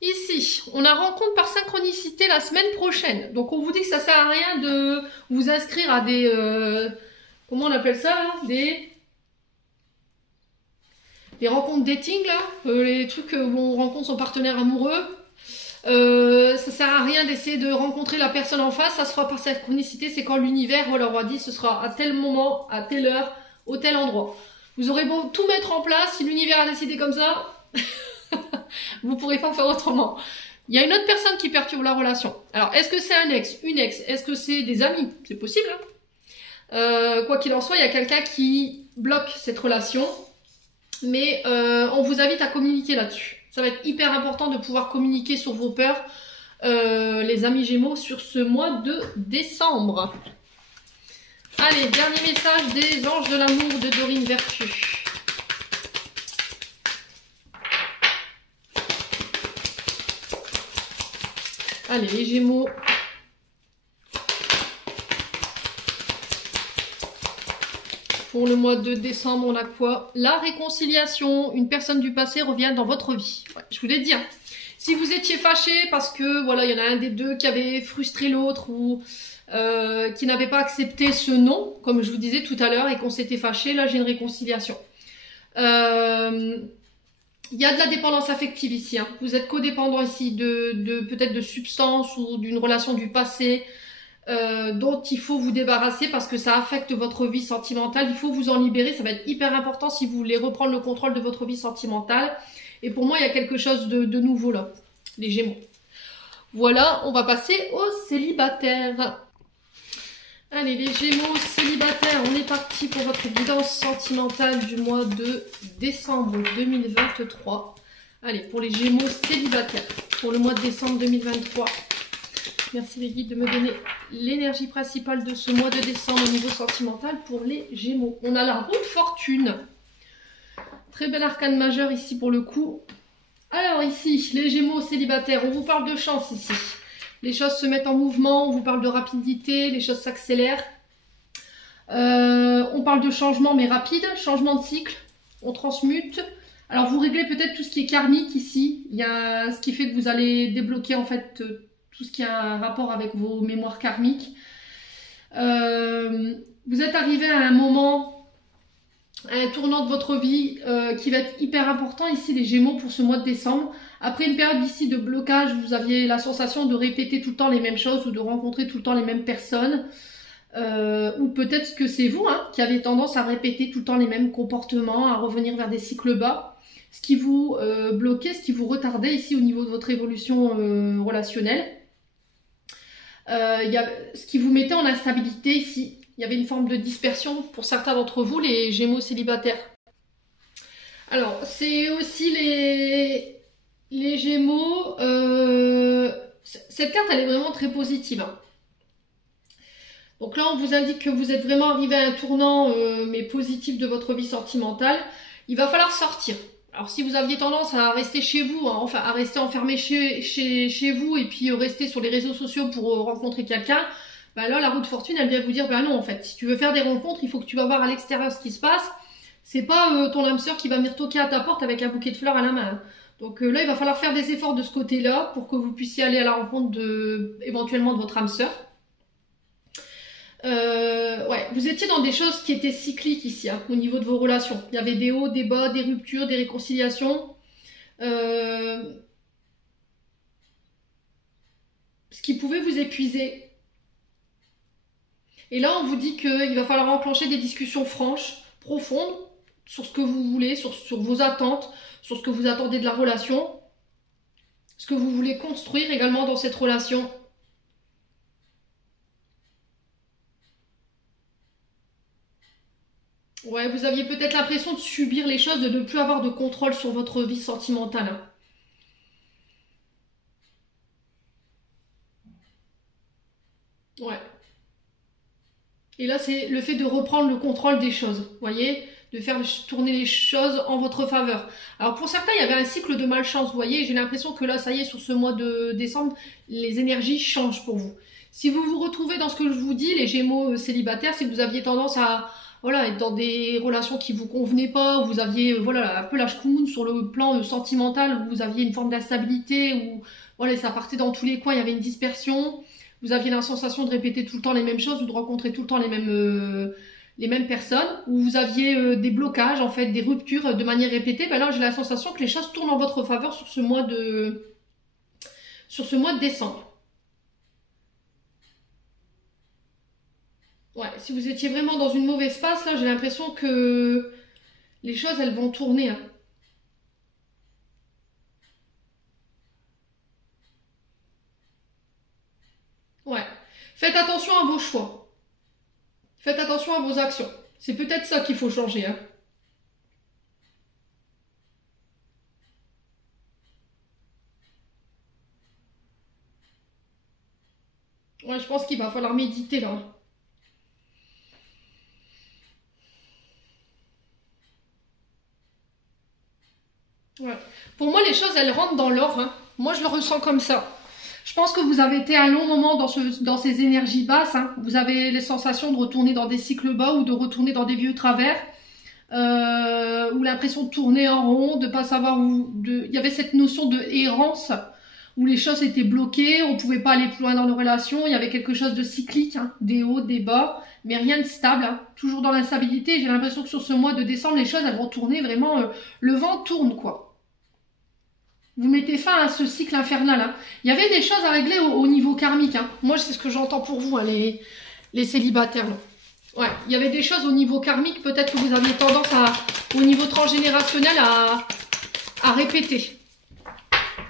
Ici, on a rencontre par synchronicité la semaine prochaine. Donc, on vous dit que ça sert à rien de vous inscrire à des... comment on appelle ça là, des rencontres dating, là. Les trucs où on rencontre son partenaire amoureux. Ça sert à rien d'essayer de rencontrer la personne en face. Ça sera par synchronicité. C'est quand l'univers leur a dit ce sera à tel moment, à telle heure, au tel endroit. Vous aurez beau tout mettre en place. Si l'univers a décidé comme ça... vous ne pourrez pas faire autrement. Il y a une autre personne qui perturbe la relation. Alors, est-ce que c'est un ex, une ex? Est-ce que c'est des amis? C'est possible. Hein, quoi qu'il en soit, il y a quelqu'un qui bloque cette relation. Mais on vous invite à communiquer là-dessus. Ça va être hyper important de pouvoir communiquer sur vos peurs, les amis Gémeaux, sur ce mois de décembre. Allez, dernier message des anges de l'amour de Dorine Vertu. Allez, les Gémeaux. Pour le mois de décembre, on a quoi? La réconciliation. Une personne du passé revient dans votre vie. Ouais, je vous l'ai dit. Hein. Si vous étiez fâché parce que voilà, il y en a un des deux qui avait frustré l'autre ou qui n'avait pas accepté ce non, comme je vous disais tout à l'heure, et qu'on s'était fâché, là j'ai une réconciliation. Il y a de la dépendance affective ici. Hein. Vous êtes codépendant ici de peut-être de substances ou d'une relation du passé dont il faut vous débarrasser parce que ça affecte votre vie sentimentale. Il faut vous en libérer. Ça va être hyper important si vous voulez reprendre le contrôle de votre vie sentimentale. Et pour moi, il y a quelque chose de nouveau là, les Gémeaux. Voilà, on va passer aux célibataires. Allez, les Gémeaux célibataires, on est parti pour votre guidance sentimentale du mois de décembre 2023. Allez, pour les Gémeaux célibataires, pour le mois de décembre 2023. Merci les guides de me donner l'énergie principale de ce mois de décembre au niveau sentimental pour les Gémeaux. On a la roue de fortune. Très bel arcane majeur ici pour le coup. Alors ici, les Gémeaux célibataires, on vous parle de chance ici. Les choses se mettent en mouvement, on vous parle de rapidité, les choses s'accélèrent. On parle de changement mais rapide, changement de cycle, on transmute. Alors vous réglez peut-être tout ce qui est karmique ici, il y a ce qui fait que vous allez débloquer en fait tout ce qui a un rapport avec vos mémoires karmiques. Vous êtes arrivé à un moment, à un tournant de votre vie qui va être hyper important ici les Gémeaux pour ce mois de décembre. Après une période ici de blocage, vous aviez la sensation de répéter tout le temps les mêmes choses ou de rencontrer tout le temps les mêmes personnes. Ou peut-être que c'est vous qui avez tendance à répéter tout le temps les mêmes comportements, à revenir vers des cycles bas, ce qui vous bloquait, ce qui vous retardait ici au niveau de votre évolution relationnelle. Ce qui vous mettait en instabilité ici. Il y avait une forme de dispersion pour certains d'entre vous, les Gémeaux célibataires. Alors, c'est aussi les Gémeaux. Cette carte, elle est vraiment très positive. Donc là, on vous indique que vous êtes vraiment arrivé à un tournant, mais positif de votre vie sentimentale. Il va falloir sortir. Alors si vous aviez tendance à rester chez vous, enfin à rester enfermé chez vous et puis rester sur les réseaux sociaux pour rencontrer quelqu'un, bah là la roue de fortune elle vient vous dire bah non en fait si tu veux faire des rencontres il faut que tu vas voir à l'extérieur ce qui se passe. C'est pas ton âme sœur qui va venir toquer à ta porte avec un bouquet de fleurs à la main. Donc là il va falloir faire des efforts de ce côté-là pour que vous puissiez aller à la rencontre éventuellement de votre âme sœur. Ouais, vous étiez dans des choses qui étaient cycliques ici, au niveau de vos relations. Il y avait des hauts, des bas, des ruptures, des réconciliations. Ce qui pouvait vous épuiser. Et là, on vous dit qu'il va falloir enclencher des discussions franches, profondes, sur ce que vous voulez, sur vos attentes, sur ce que vous attendez de la relation, ce que vous voulez construire également dans cette relation. Ouais, vous aviez peut-être l'impression de subir les choses, de ne plus avoir de contrôle sur votre vie sentimentale. Ouais. Et là, c'est le fait de reprendre le contrôle des choses, vous voyez, de faire tourner les choses en votre faveur. Alors pour certains, il y avait un cycle de malchance, vous voyez, j'ai l'impression que là, ça y est, sur ce mois de décembre, les énergies changent pour vous. Si vous vous retrouvez dans ce que je vous dis, les Gémeaux célibataires, si vous aviez tendance à être dans des relations qui vous convenaient pas, où vous aviez un peu la chkoumoune sur le plan sentimental, où vous aviez une forme d'instabilité, où ça partait dans tous les coins, il y avait une dispersion, vous aviez la sensation de répéter tout le temps les mêmes choses ou de rencontrer tout le temps les mêmes personnes, où vous aviez des blocages, en fait, des ruptures de manière répétée. Ben là, j'ai la sensation que les choses tournent en votre faveur sur ce mois de décembre. Ouais, si vous étiez vraiment dans une mauvaise passe, là, j'ai l'impression que les choses, elles vont tourner. Ouais. Faites attention à vos choix. Faites attention à vos actions. C'est peut-être ça qu'il faut changer. Ouais, je pense qu'il va falloir méditer, là. Ouais. Pour moi, les choses, elles rentrent dans l'ordre. Moi, je le ressens comme ça. Je pense que vous avez été un long moment dans ces énergies basses. Vous avez les sensations de retourner dans des cycles bas ou de retourner dans des vieux travers. Ou l'impression de tourner en rond, de pas savoir où... Il y avait cette notion de errance où les choses étaient bloquées, on pouvait pas aller plus loin dans nos relations. Il y avait quelque chose de cyclique, des hauts, des bas, mais rien de stable. Toujours dans l'instabilité. J'ai l'impression que sur ce mois de décembre, les choses elles vont tourner vraiment... le vent tourne, quoi. Vous mettez fin à ce cycle infernal. Il y avait des choses à régler au niveau karmique. Moi, c'est ce que j'entends pour vous, les célibataires. Là. Ouais, il y avait des choses au niveau karmique. Peut-être que vous aviez tendance au niveau transgénérationnel à répéter.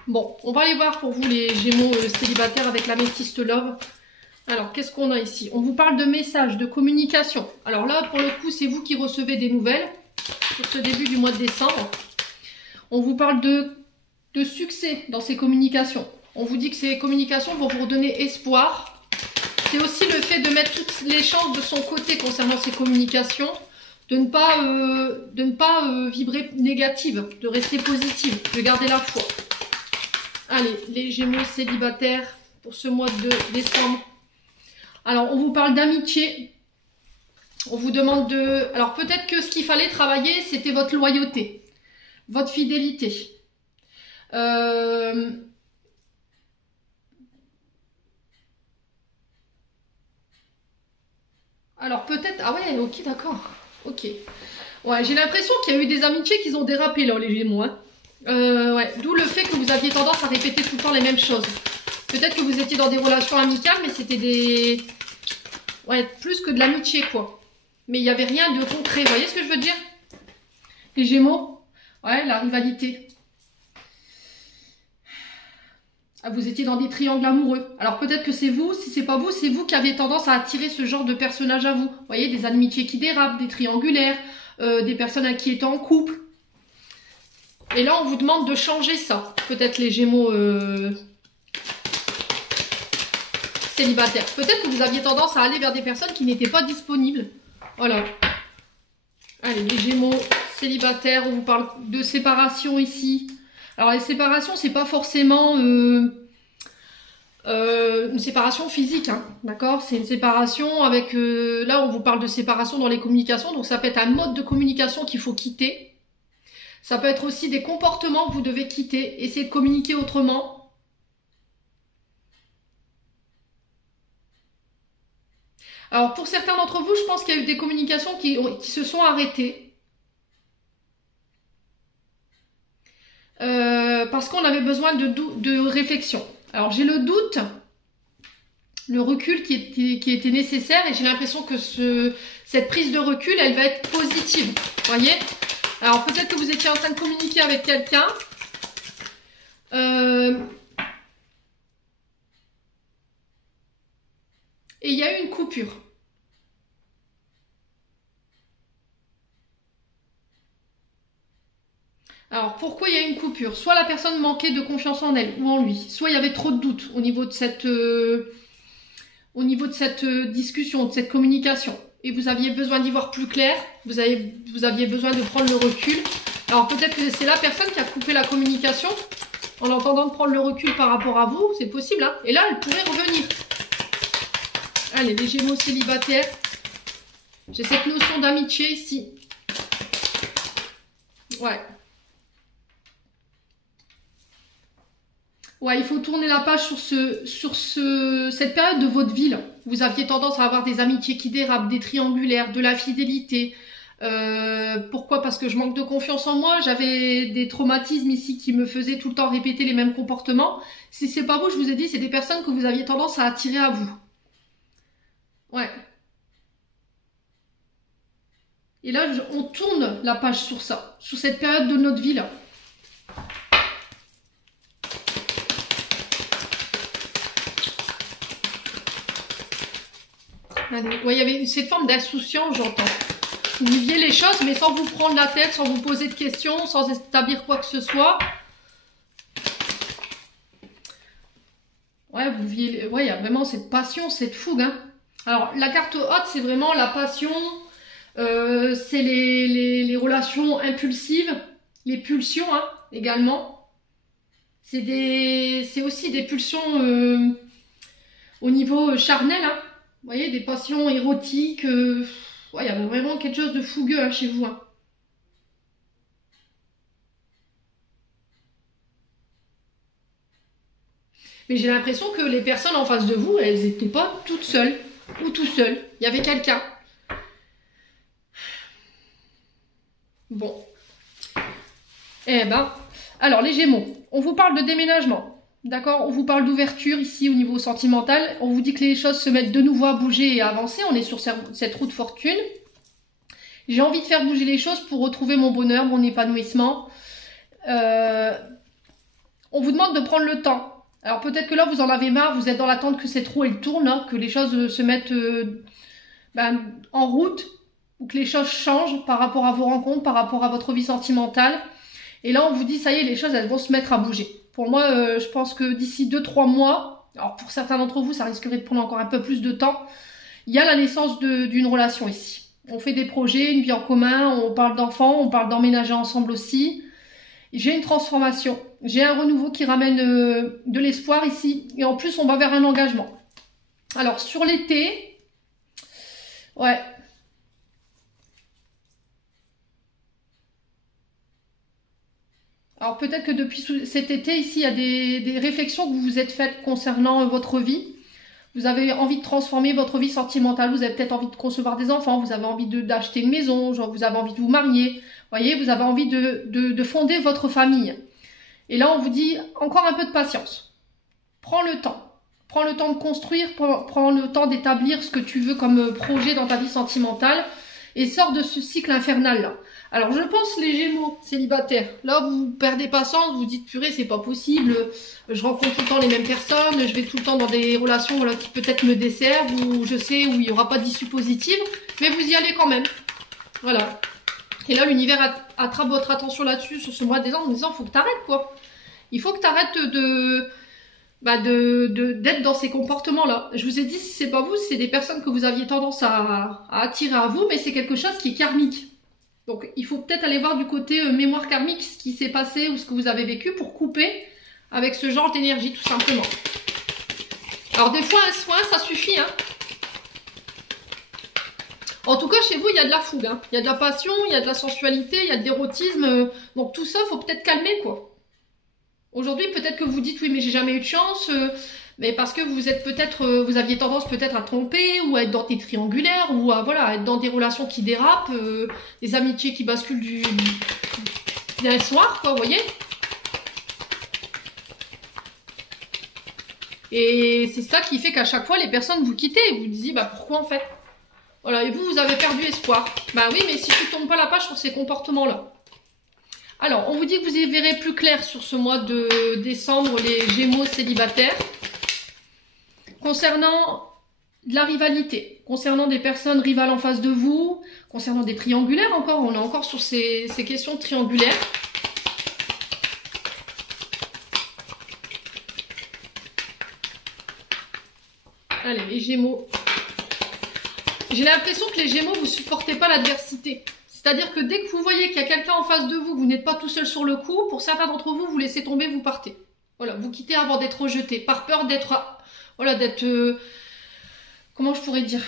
Bon, on va aller voir pour vous les Gémeaux célibataires avec la Métiste Love. Alors, qu'est-ce qu'on a ici? On vous parle de messages, de communication. Alors là, pour le coup, c'est vous qui recevez des nouvelles sur ce début du mois de décembre. On vous parle de succès dans ces communications. On vous dit que ces communications vont vous redonner espoir. C'est aussi le fait de mettre toutes les chances de son côté concernant ces communications, de ne pas vibrer négative, de rester positive, de garder la foi. Allez, les Gémeaux célibataires pour ce mois de décembre. Alors, on vous parle d'amitié. On vous demande de... Alors, peut-être que ce qu'il fallait travailler, c'était votre loyauté, votre fidélité. Alors, peut-être... Ah ouais, ok, d'accord. Ok. Ouais, j'ai l'impression qu'il y a eu des amitiés qui ont dérapé, là, les Gémeaux. Hein. Ouais, d'où le fait que vous aviez tendance à répéter tout le temps les mêmes choses. Peut-être que vous étiez dans des relations amicales, mais c'était des... Ouais, plus que de l'amitié, quoi. Mais il n'y avait rien de concret. Vous voyez ce que je veux dire? Les Gémeaux. Ouais, la rivalité. Ah, vous étiez dans des triangles amoureux. Alors peut-être que c'est vous, si c'est pas vous, c'est vous qui avez tendance à attirer ce genre de personnages à vous. Vous voyez, des amitiés qui dérapent, des triangulaires, des personnes qui étaient en couple. Et là, on vous demande de changer ça. Peut-être les Gémeaux célibataires. Peut-être que vous aviez tendance à aller vers des personnes qui n'étaient pas disponibles. Voilà. Allez, les Gémeaux célibataires, on vous parle de séparation ici. Alors, les séparations, c'est pas forcément une séparation physique, hein, d'accord? C'est une séparation avec... là, on vous parle de séparation dans les communications, donc ça peut être un mode de communication qu'il faut quitter. Ça peut être aussi des comportements que vous devez quitter, essayer de communiquer autrement. Alors, pour certains d'entre vous, je pense qu'il y a eu des communications qui se sont arrêtées. Parce qu'on avait besoin de réflexion. Alors, j'ai le doute, le recul qui était nécessaire, et j'ai l'impression que cette prise de recul, elle va être positive. Vous voyez? Alors, peut-être que vous étiez en train de communiquer avec quelqu'un. Et il y a eu une coupure. Alors, pourquoi il y a eu une coupure? Soit la personne manquait de confiance en elle ou en lui, soit il y avait trop de doutes au niveau de cette discussion, de cette communication. Et vous aviez besoin d'y voir plus clair, vous aviez besoin de prendre le recul. Alors, peut-être que c'est la personne qui a coupé la communication en entendant de prendre le recul par rapport à vous, c'est possible, hein? Et là, elle pourrait revenir. Allez, les Gémeaux célibataires. J'ai cette notion d'amitié ici. Ouais. Ouais, il faut tourner la page sur cette période de votre vie. Là. Vous aviez tendance à avoir des amitiés qui dérapent, des triangulaires, de la fidélité. Pourquoi? Parce que je manque de confiance en moi. J'avais des traumatismes ici qui me faisaient tout le temps répéter les mêmes comportements. Si c'est pas vous, je vous ai dit, c'est des personnes que vous aviez tendance à attirer à vous. Ouais. Et là, on tourne la page sur ça, sur cette période de notre vie là. Ouais, il y avait cette forme d'insouciance, j'entends. Vous viviez les choses, mais sans vous prendre la tête, sans vous poser de questions, sans établir quoi que ce soit. Ouais, vous viviez... Ouais, il y a vraiment cette passion, cette fougue. Hein. Alors, la carte haute, c'est vraiment la passion, c'est les relations impulsives, les pulsions hein, également. C'est aussi des pulsions au niveau charnel, hein. Vous voyez, des passions érotiques. Ouais, il y a vraiment quelque chose de fougueux hein, chez vous. Hein. Mais j'ai l'impression que les personnes en face de vous, elles n'étaient pas toutes seules. Ou tout seuls. Il y avait quelqu'un. Bon. Eh ben. Alors, les Gémeaux. On vous parle de déménagement. D'accord, on vous parle d'ouverture ici au niveau sentimental. On vous dit que les choses se mettent de nouveau à bouger et à avancer. On est sur cette roue de fortune. J'ai envie de faire bouger les choses pour retrouver mon bonheur, mon épanouissement. On vous demande de prendre le temps. Alors peut-être que là, vous en avez marre. Vous êtes dans l'attente que cette roue, elle tourne. Hein, que les choses se mettent en route. Ou que les choses changent par rapport à vos rencontres, par rapport à votre vie sentimentale. Et là, on vous dit, ça y est, les choses, elles vont se mettre à bouger. Pour moi, je pense que d'ici 2-3 mois, alors pour certains d'entre vous, ça risquerait de prendre encore un peu plus de temps, il y a la naissance d'une relation ici. On fait des projets, une vie en commun, on parle d'enfants, on parle d'emménager ensemble aussi. J'ai une transformation, j'ai un renouveau qui ramène de l'espoir ici. Et en plus, on va vers un engagement. Alors, sur l'été, ouais. Alors, peut-être que depuis cet été, ici, il y a des réflexions que vous vous êtes faites concernant votre vie. Vous avez envie de transformer votre vie sentimentale, vous avez peut-être envie de concevoir des enfants, vous avez envie d'acheter une maison, genre vous avez envie de vous marier, vous voyez, vous avez envie de fonder votre famille. Et là, on vous dit encore un peu de patience. Prends le temps. Prends le temps de construire, prends le temps d'établir ce que tu veux comme projet dans ta vie sentimentale et sors de ce cycle infernal-là. Alors, je pense les Gémeaux célibataires. Là, vous perdez patience, vous dites purée, c'est pas possible. Je rencontre tout le temps les mêmes personnes, je vais tout le temps dans des relations voilà, qui peut-être me desservent ou je sais où il n'y aura pas d'issue positive, mais vous y allez quand même. Voilà. Et là, l'univers attrape votre attention là-dessus sur ce mois de décembre en disant faut que tu arrêtes quoi. Il faut que tu arrêtes d'être dans ces comportements-là. Je vous ai dit, si c'est pas vous, c'est des personnes que vous aviez tendance à attirer à vous, mais c'est quelque chose qui est karmique. Donc, il faut peut-être aller voir du côté mémoire karmique ce qui s'est passé ou ce que vous avez vécu pour couper avec ce genre d'énergie, tout simplement. Alors, des fois, un soin, ça suffit. Hein. En tout cas, chez vous, il y a de la fougue. Hein. Il y a de la passion, il y a de la sensualité, il y a de l'érotisme. Donc, tout ça, il faut peut-être calmer, quoi. Aujourd'hui, peut-être que vous dites, oui, mais j'ai jamais eu de chance. Mais parce que vous êtes peut-être, vous aviez tendance peut-être à tromper ou à être dans des triangulaires ou à voilà, être dans des relations qui dérapent, des amitiés qui basculent d'un soir, quoi, vous voyez. Et c'est ça qui fait qu'à chaque fois, les personnes vous quittez et vous dites, bah pourquoi en fait? Voilà, et vous avez perdu espoir. Bah oui, mais si tu ne tournes pas la page sur ces comportements-là. Alors, on vous dit que vous y verrez plus clair sur ce mois de décembre, les Gémeaux célibataires. Concernant de la rivalité, concernant des personnes rivales en face de vous, concernant des triangulaires encore, on est encore sur ces questions triangulaires. Allez, les Gémeaux. J'ai l'impression que les Gémeaux, vous ne supportez pas l'adversité. C'est-à-dire que dès que vous voyez qu'il y a quelqu'un en face de vous, vous n'êtes pas tout seul sur le coup, pour certains d'entre vous, vous laissez tomber, vous partez. Voilà, vous quittez avant d'être rejeté, par peur d'être... Voilà, d'être... comment je pourrais dire?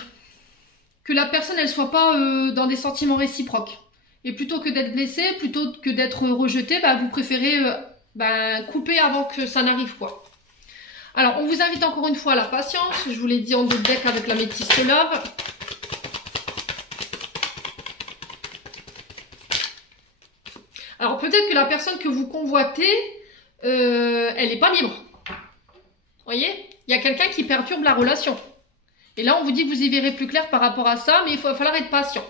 Que la personne, elle soit pas dans des sentiments réciproques. Et plutôt que d'être blessé, plutôt que d'être rejeté, bah, vous préférez couper avant que ça n'arrive, quoi. Alors, on vous invite encore une fois à la patience. Je vous l'ai dit en 2 decks avec la métisse love. Alors, peut-être que la personne que vous convoitez, elle n'est pas libre. Vous voyez? Il y a quelqu'un qui perturbe la relation. Et là, on vous dit que vous y verrez plus clair par rapport à ça, mais il va falloir être patient.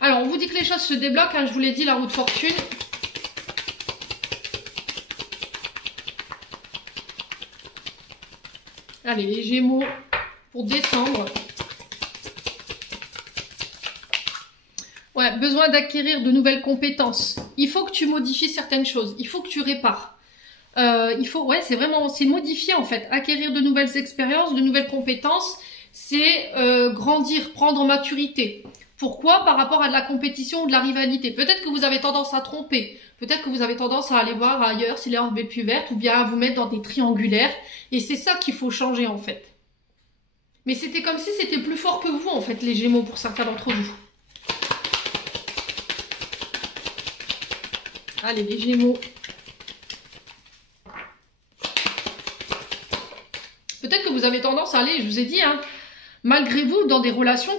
Alors, on vous dit que les choses se débloquent. Hein, je vous l'ai dit, la roue de fortune. Allez, les Gémeaux pour décembre. Ouais, besoin d'acquérir de nouvelles compétences. Il faut que tu modifies certaines choses. Il faut que tu répares. Ouais, c'est modifier en fait. Acquérir de nouvelles expériences, de nouvelles compétences, c'est grandir, prendre en maturité. Pourquoi? Par rapport à de la compétition ou de la rivalité. Peut-être que vous avez tendance à tromper. Peut-être que vous avez tendance à aller voir ailleurs si l'herbe est plus verte ou bien à vous mettre dans des triangulaires. Et c'est ça qu'il faut changer en fait. Mais c'était comme si c'était plus fort que vous en fait, les Gémeaux, pour certains d'entre vous. Allez, les Gémeaux. Peut-être que vous avez tendance à aller, je vous ai dit, hein, malgré vous, dans des relations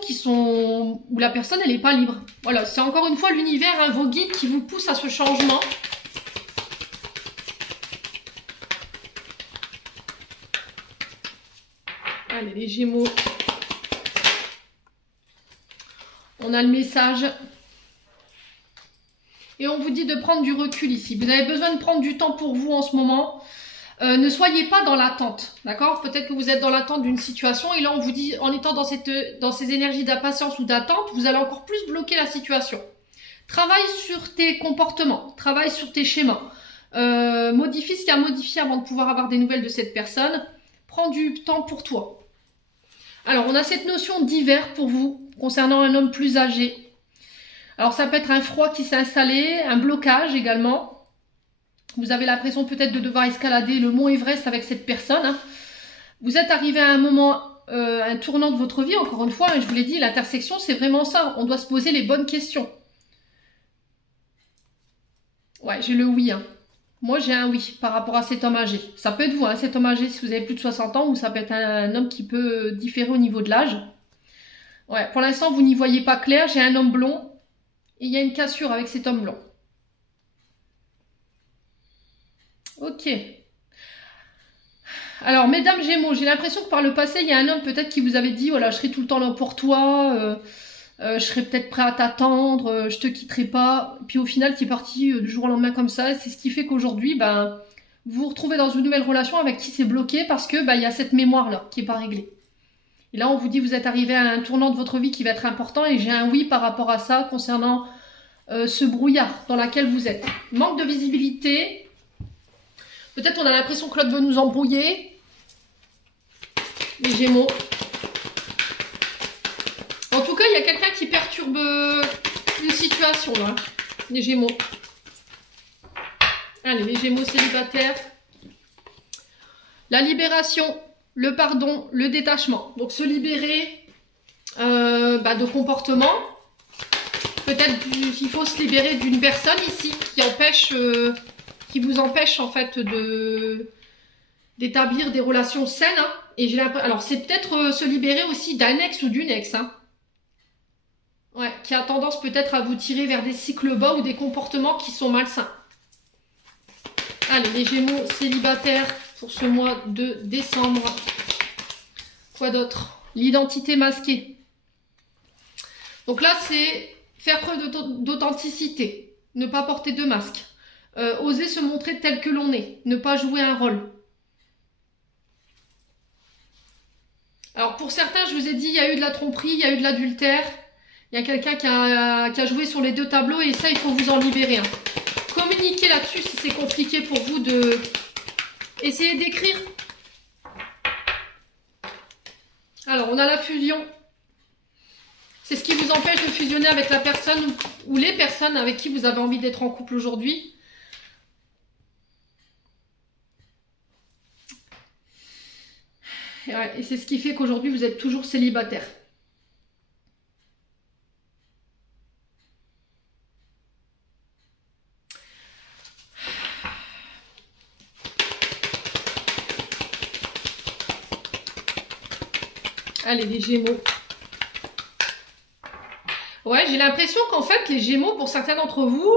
où la personne, elle n'est pas libre. Voilà, c'est encore une fois l'univers, hein, vos guides qui vous poussent à ce changement. Allez, les Gémeaux. On a le message. Et on vous dit de prendre du recul ici. Vous avez besoin de prendre du temps pour vous en ce moment. Ne soyez pas dans l'attente, d'accord? Peut-être que vous êtes dans l'attente d'une situation et là on vous dit, en étant dans ces énergies d'impatience ou d'attente, vous allez encore plus bloquer la situation. Travaille sur tes comportements, travaille sur tes schémas. Modifie ce qu'il y a à modifier avant de pouvoir avoir des nouvelles de cette personne. Prends du temps pour toi. Alors, on a cette notion d'hiver pour vous, concernant un homme plus âgé. Alors, ça peut être un froid qui s'est installé, un blocage également. Vous avez l'impression peut-être de devoir escalader le mont Everest avec cette personne. Hein. Vous êtes arrivé à un moment, un tournant de votre vie, encore une fois, et je vous l'ai dit, l'intersection, c'est vraiment ça. On doit se poser les bonnes questions. Ouais, j'ai le oui. Hein. Moi, j'ai un oui par rapport à cet homme âgé. Ça peut être vous, hein, cet homme âgé, si vous avez plus de 60 ans, ou ça peut être un homme qui peut différer au niveau de l'âge. Ouais, pour l'instant, vous n'y voyez pas clair. J'ai un homme blond et il y a une cassure avec cet homme blond. Ok. Alors, mesdames Gémeaux, j'ai l'impression que par le passé, il y a un homme peut-être qui vous avait dit, voilà, je serai tout le temps là pour toi, je serai peut-être prêt à t'attendre, je te quitterai pas. Puis au final, qui est parti du jour au lendemain comme ça. C'est ce qui fait qu'aujourd'hui, ben, vous vous retrouvez dans une nouvelle relation avec qui c'est bloqué parce que ben, il y a cette mémoire-là qui n'est pas réglée. Et là, on vous dit, vous êtes arrivé à un tournant de votre vie qui va être important et j'ai un oui par rapport à ça concernant ce brouillard dans lequel vous êtes. Manque de visibilité. Peut-être on a l'impression que l'autre veut nous embrouiller. Les Gémeaux. En tout cas, il y a quelqu'un qui perturbe une situation, là. Les Gémeaux. Allez, les Gémeaux célibataires. La libération, le pardon, le détachement. Donc, se libérer de comportement. Peut-être qu'il faut se libérer d'une personne ici qui vous empêche, en fait, d'établir des relations saines. Hein. Et j'ai l'impression, alors c'est peut-être se libérer aussi d'un ex ou d'une ex, hein. Ouais, qui a tendance peut-être à vous tirer vers des cycles bas ou des comportements qui sont malsains. Allez, les Gémeaux célibataires pour ce mois de décembre. Quoi d'autre? L'identité masquée. Donc là, c'est faire preuve d'authenticité, ne pas porter de masque, oser se montrer tel que l'on est, ne pas jouer un rôle. Alors pour certains, je vous ai dit, il y a eu de la tromperie, il y a eu de l'adultère. Il y a quelqu'un qui a joué sur les deux tableaux et ça, il faut vous en libérer. Hein. Communiquez là-dessus si c'est compliqué pour vous de... Essayez d'écrire. Alors, on a la fusion. C'est ce qui vous empêche de fusionner avec la personne ou les personnes avec qui vous avez envie d'être en couple aujourd'hui. Et c'est ce qui fait qu'aujourd'hui, vous êtes toujours célibataire. Allez, les Gémeaux. Ouais, j'ai l'impression qu'en fait, les Gémeaux, pour certains d'entre vous,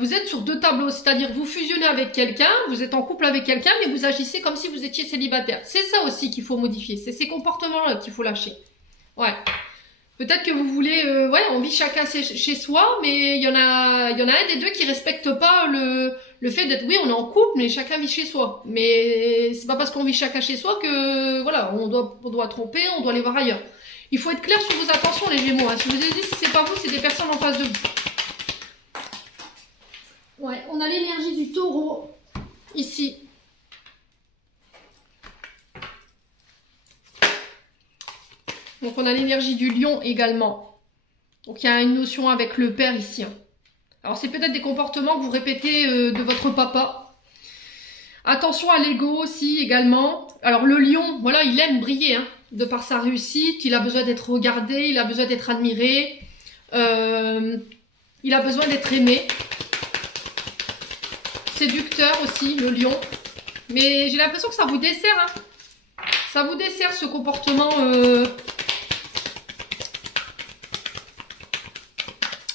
vous êtes sur deux tableaux. C'est-à-dire, vous fusionnez avec quelqu'un, vous êtes en couple avec quelqu'un, mais vous agissez comme si vous étiez célibataire. C'est ça aussi qu'il faut modifier. C'est ces comportements-là qu'il faut lâcher. Ouais. Peut-être que vous voulez... ouais, on vit chacun chez soi, mais il y en a un des deux qui respecte pas le fait d'être... Oui, on est en couple, mais chacun vit chez soi. Mais c'est pas parce qu'on vit chacun chez soi que... Voilà, on doit tromper, on doit aller voir ailleurs. Il faut être clair sur vos intentions, les Gémeaux. Hein. Si vous avez dit, si c'est pas vous, c'est des personnes en face de vous. Ouais, on a l'énergie du Taureau, ici. Donc, on a l'énergie du Lion également. Donc, il y a une notion avec le père ici. Hein. Alors, c'est peut-être des comportements que vous répétez de votre papa. Attention à l'ego aussi également. Alors, le Lion, voilà, il aime briller, hein. De par sa réussite, il a besoin d'être regardé, il a besoin d'être admiré, il a besoin d'être aimé. Séducteur aussi, le Lion. Mais j'ai l'impression que ça vous dessert. Hein. Ça vous dessert ce comportement.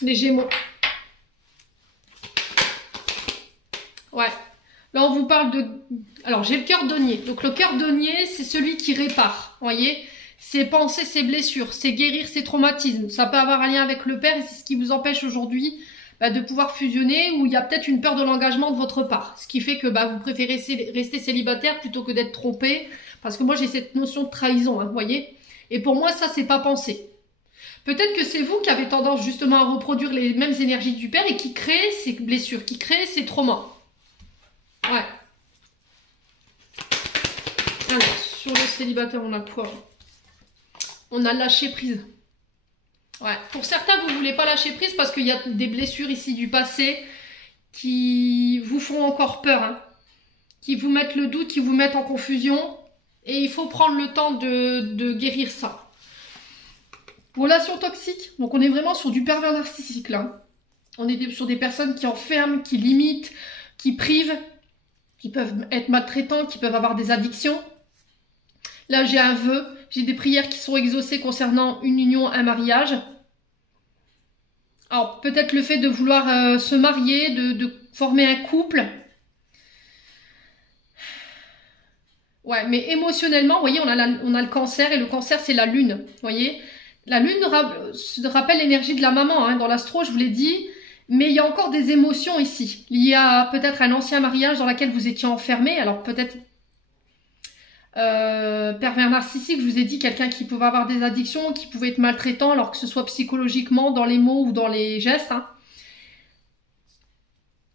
Les Gémeaux. Ouais. Là, on vous parle de... Alors, j'ai le cœur denier. Donc, le cœur denier, c'est celui qui répare. Vous voyez? C'est penser ses blessures, c'est guérir ses traumatismes. Ça peut avoir un lien avec le père et c'est ce qui vous empêche aujourd'hui de pouvoir fusionner ou il y a peut-être une peur de l'engagement de votre part. Ce qui fait que vous préférez rester célibataire plutôt que d'être trompé. Parce que moi, j'ai cette notion de trahison, hein, vous voyez? Et pour moi, ça, c'est pas pensé. Peut-être que c'est vous qui avez tendance justement à reproduire les mêmes énergies du père et qui crée ces blessures, qui crée ces traumas. Ouais. Alors, sur le célibataire, on a quoi? On a lâché prise. Ouais. Pour certains, vous ne voulez pas lâcher prise parce qu'il y a des blessures ici du passé qui vous font encore peur, hein, qui vous mettent le doute, qui vous mettent en confusion. Et il faut prendre le temps de guérir ça. Relation toxique. Donc on est vraiment sur du pervers narcissique là. On est sur des personnes qui enferment, qui limitent, qui privent, qui peuvent être maltraitants, qui peuvent avoir des addictions. Là j'ai un vœu, j'ai des prières qui sont exaucées concernant une union, un mariage. Alors peut-être le fait de vouloir se marier, de former un couple. Ouais, mais émotionnellement, vous voyez, on a le cancer et le cancer, c'est la lune. Vous voyez, la lune rappelle l'énergie de la maman. Hein, dans l'astro, je vous l'ai dit. Mais il y a encore des émotions ici. Liées à peut-être un ancien mariage dans lequel vous étiez enfermé. Alors peut-être pervers narcissique, je vous ai dit, quelqu'un qui pouvait avoir des addictions, qui pouvait être maltraitant, alors que ce soit psychologiquement, dans les mots ou dans les gestes. Hein.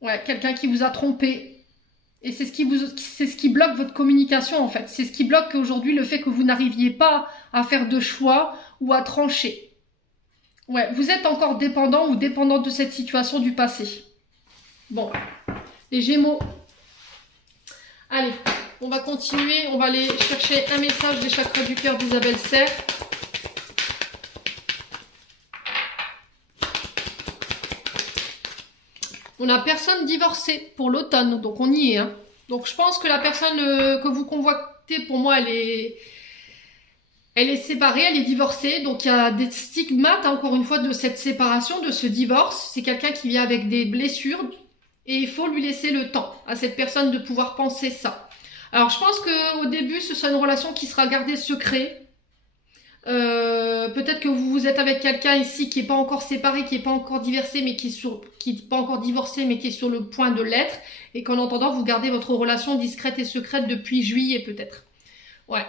Ouais, quelqu'un qui vous a trompé. Et c'est ce qui bloque votre communication en fait. C'est ce qui bloque aujourd'hui le fait que vous n'arriviez pas à faire de choix ou à trancher. Ouais, vous êtes encore dépendant ou dépendante de cette situation du passé. Bon, les Gémeaux. Allez, on va continuer. On va aller chercher un message des chakras du cœur d'Isabelle Serre. On n'a personne divorcé pour l'automne, donc on y est. Hein. Donc je pense que la personne que vous convoitez, pour moi, elle est séparée, elle est divorcée. Donc il y a des stigmates, hein, encore une fois, de cette séparation, de ce divorce. C'est quelqu'un qui vient avec des blessures et il faut lui laisser le temps à cette personne de pouvoir penser ça. Alors je pense qu'au début, ce sera une relation qui sera gardée secret. Peut-être que vous êtes avec quelqu'un ici qui n'est pas encore séparé, qui n'est pas encore divorcé, mais qui est pas encore divorcé, mais qui est sur le point de l'être, et qu'en entendant vous gardez votre relation discrète et secrète depuis juillet peut-être. Ouais.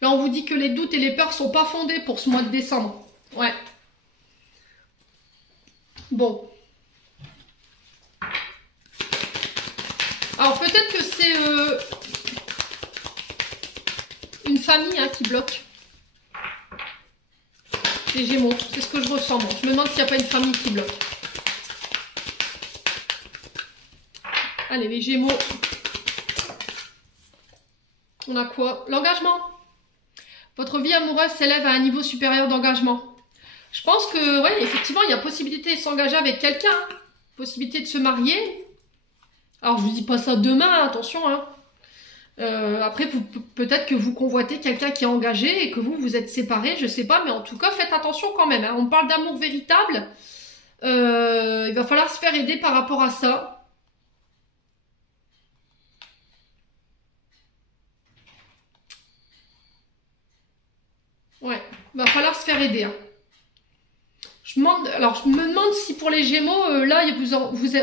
Là on vous dit que les doutes et les peurs sont pas fondés pour ce mois de décembre. Ouais. Bon. Alors peut-être que c'est une famille hein, qui bloque. Les Gémeaux, c'est ce que je ressens. Bon, je me demande s'il n'y a pas une famille qui bloque. Allez, les Gémeaux. On a quoi? L'engagement. Votre vie amoureuse s'élève à un niveau supérieur d'engagement. Je pense que, ouais, effectivement, il y a possibilité de s'engager avec quelqu'un. Hein. Possibilité de se marier. Alors, je vous dis pas ça demain, attention, hein. Après, peut-être que vous convoitez quelqu'un qui est engagé et que vous êtes séparés, je sais pas, mais en tout cas, faites attention quand même. Hein. On parle d'amour véritable. Il va falloir se faire aider par rapport à ça. Ouais, il va falloir se faire aider. Hein. Alors, je me demande si pour les Gémeaux, là,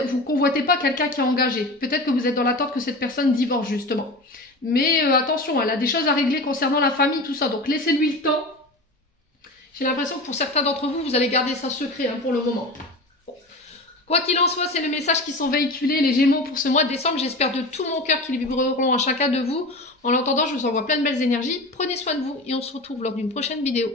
vous convoitez pas quelqu'un qui est engagé. Peut-être que vous êtes dans l'attente que cette personne divorce, justement. Mais attention, elle a des choses à régler concernant la famille, tout ça. Donc, laissez-lui le temps. J'ai l'impression que pour certains d'entre vous, vous allez garder ça secret hein, pour le moment. Bon. Quoi qu'il en soit, c'est le message qui sont véhiculés, les Gémeaux, pour ce mois de décembre. J'espère de tout mon cœur qu'ils vibreront à chacun de vous. En l'entendant, je vous envoie plein de belles énergies. Prenez soin de vous et on se retrouve lors d'une prochaine vidéo.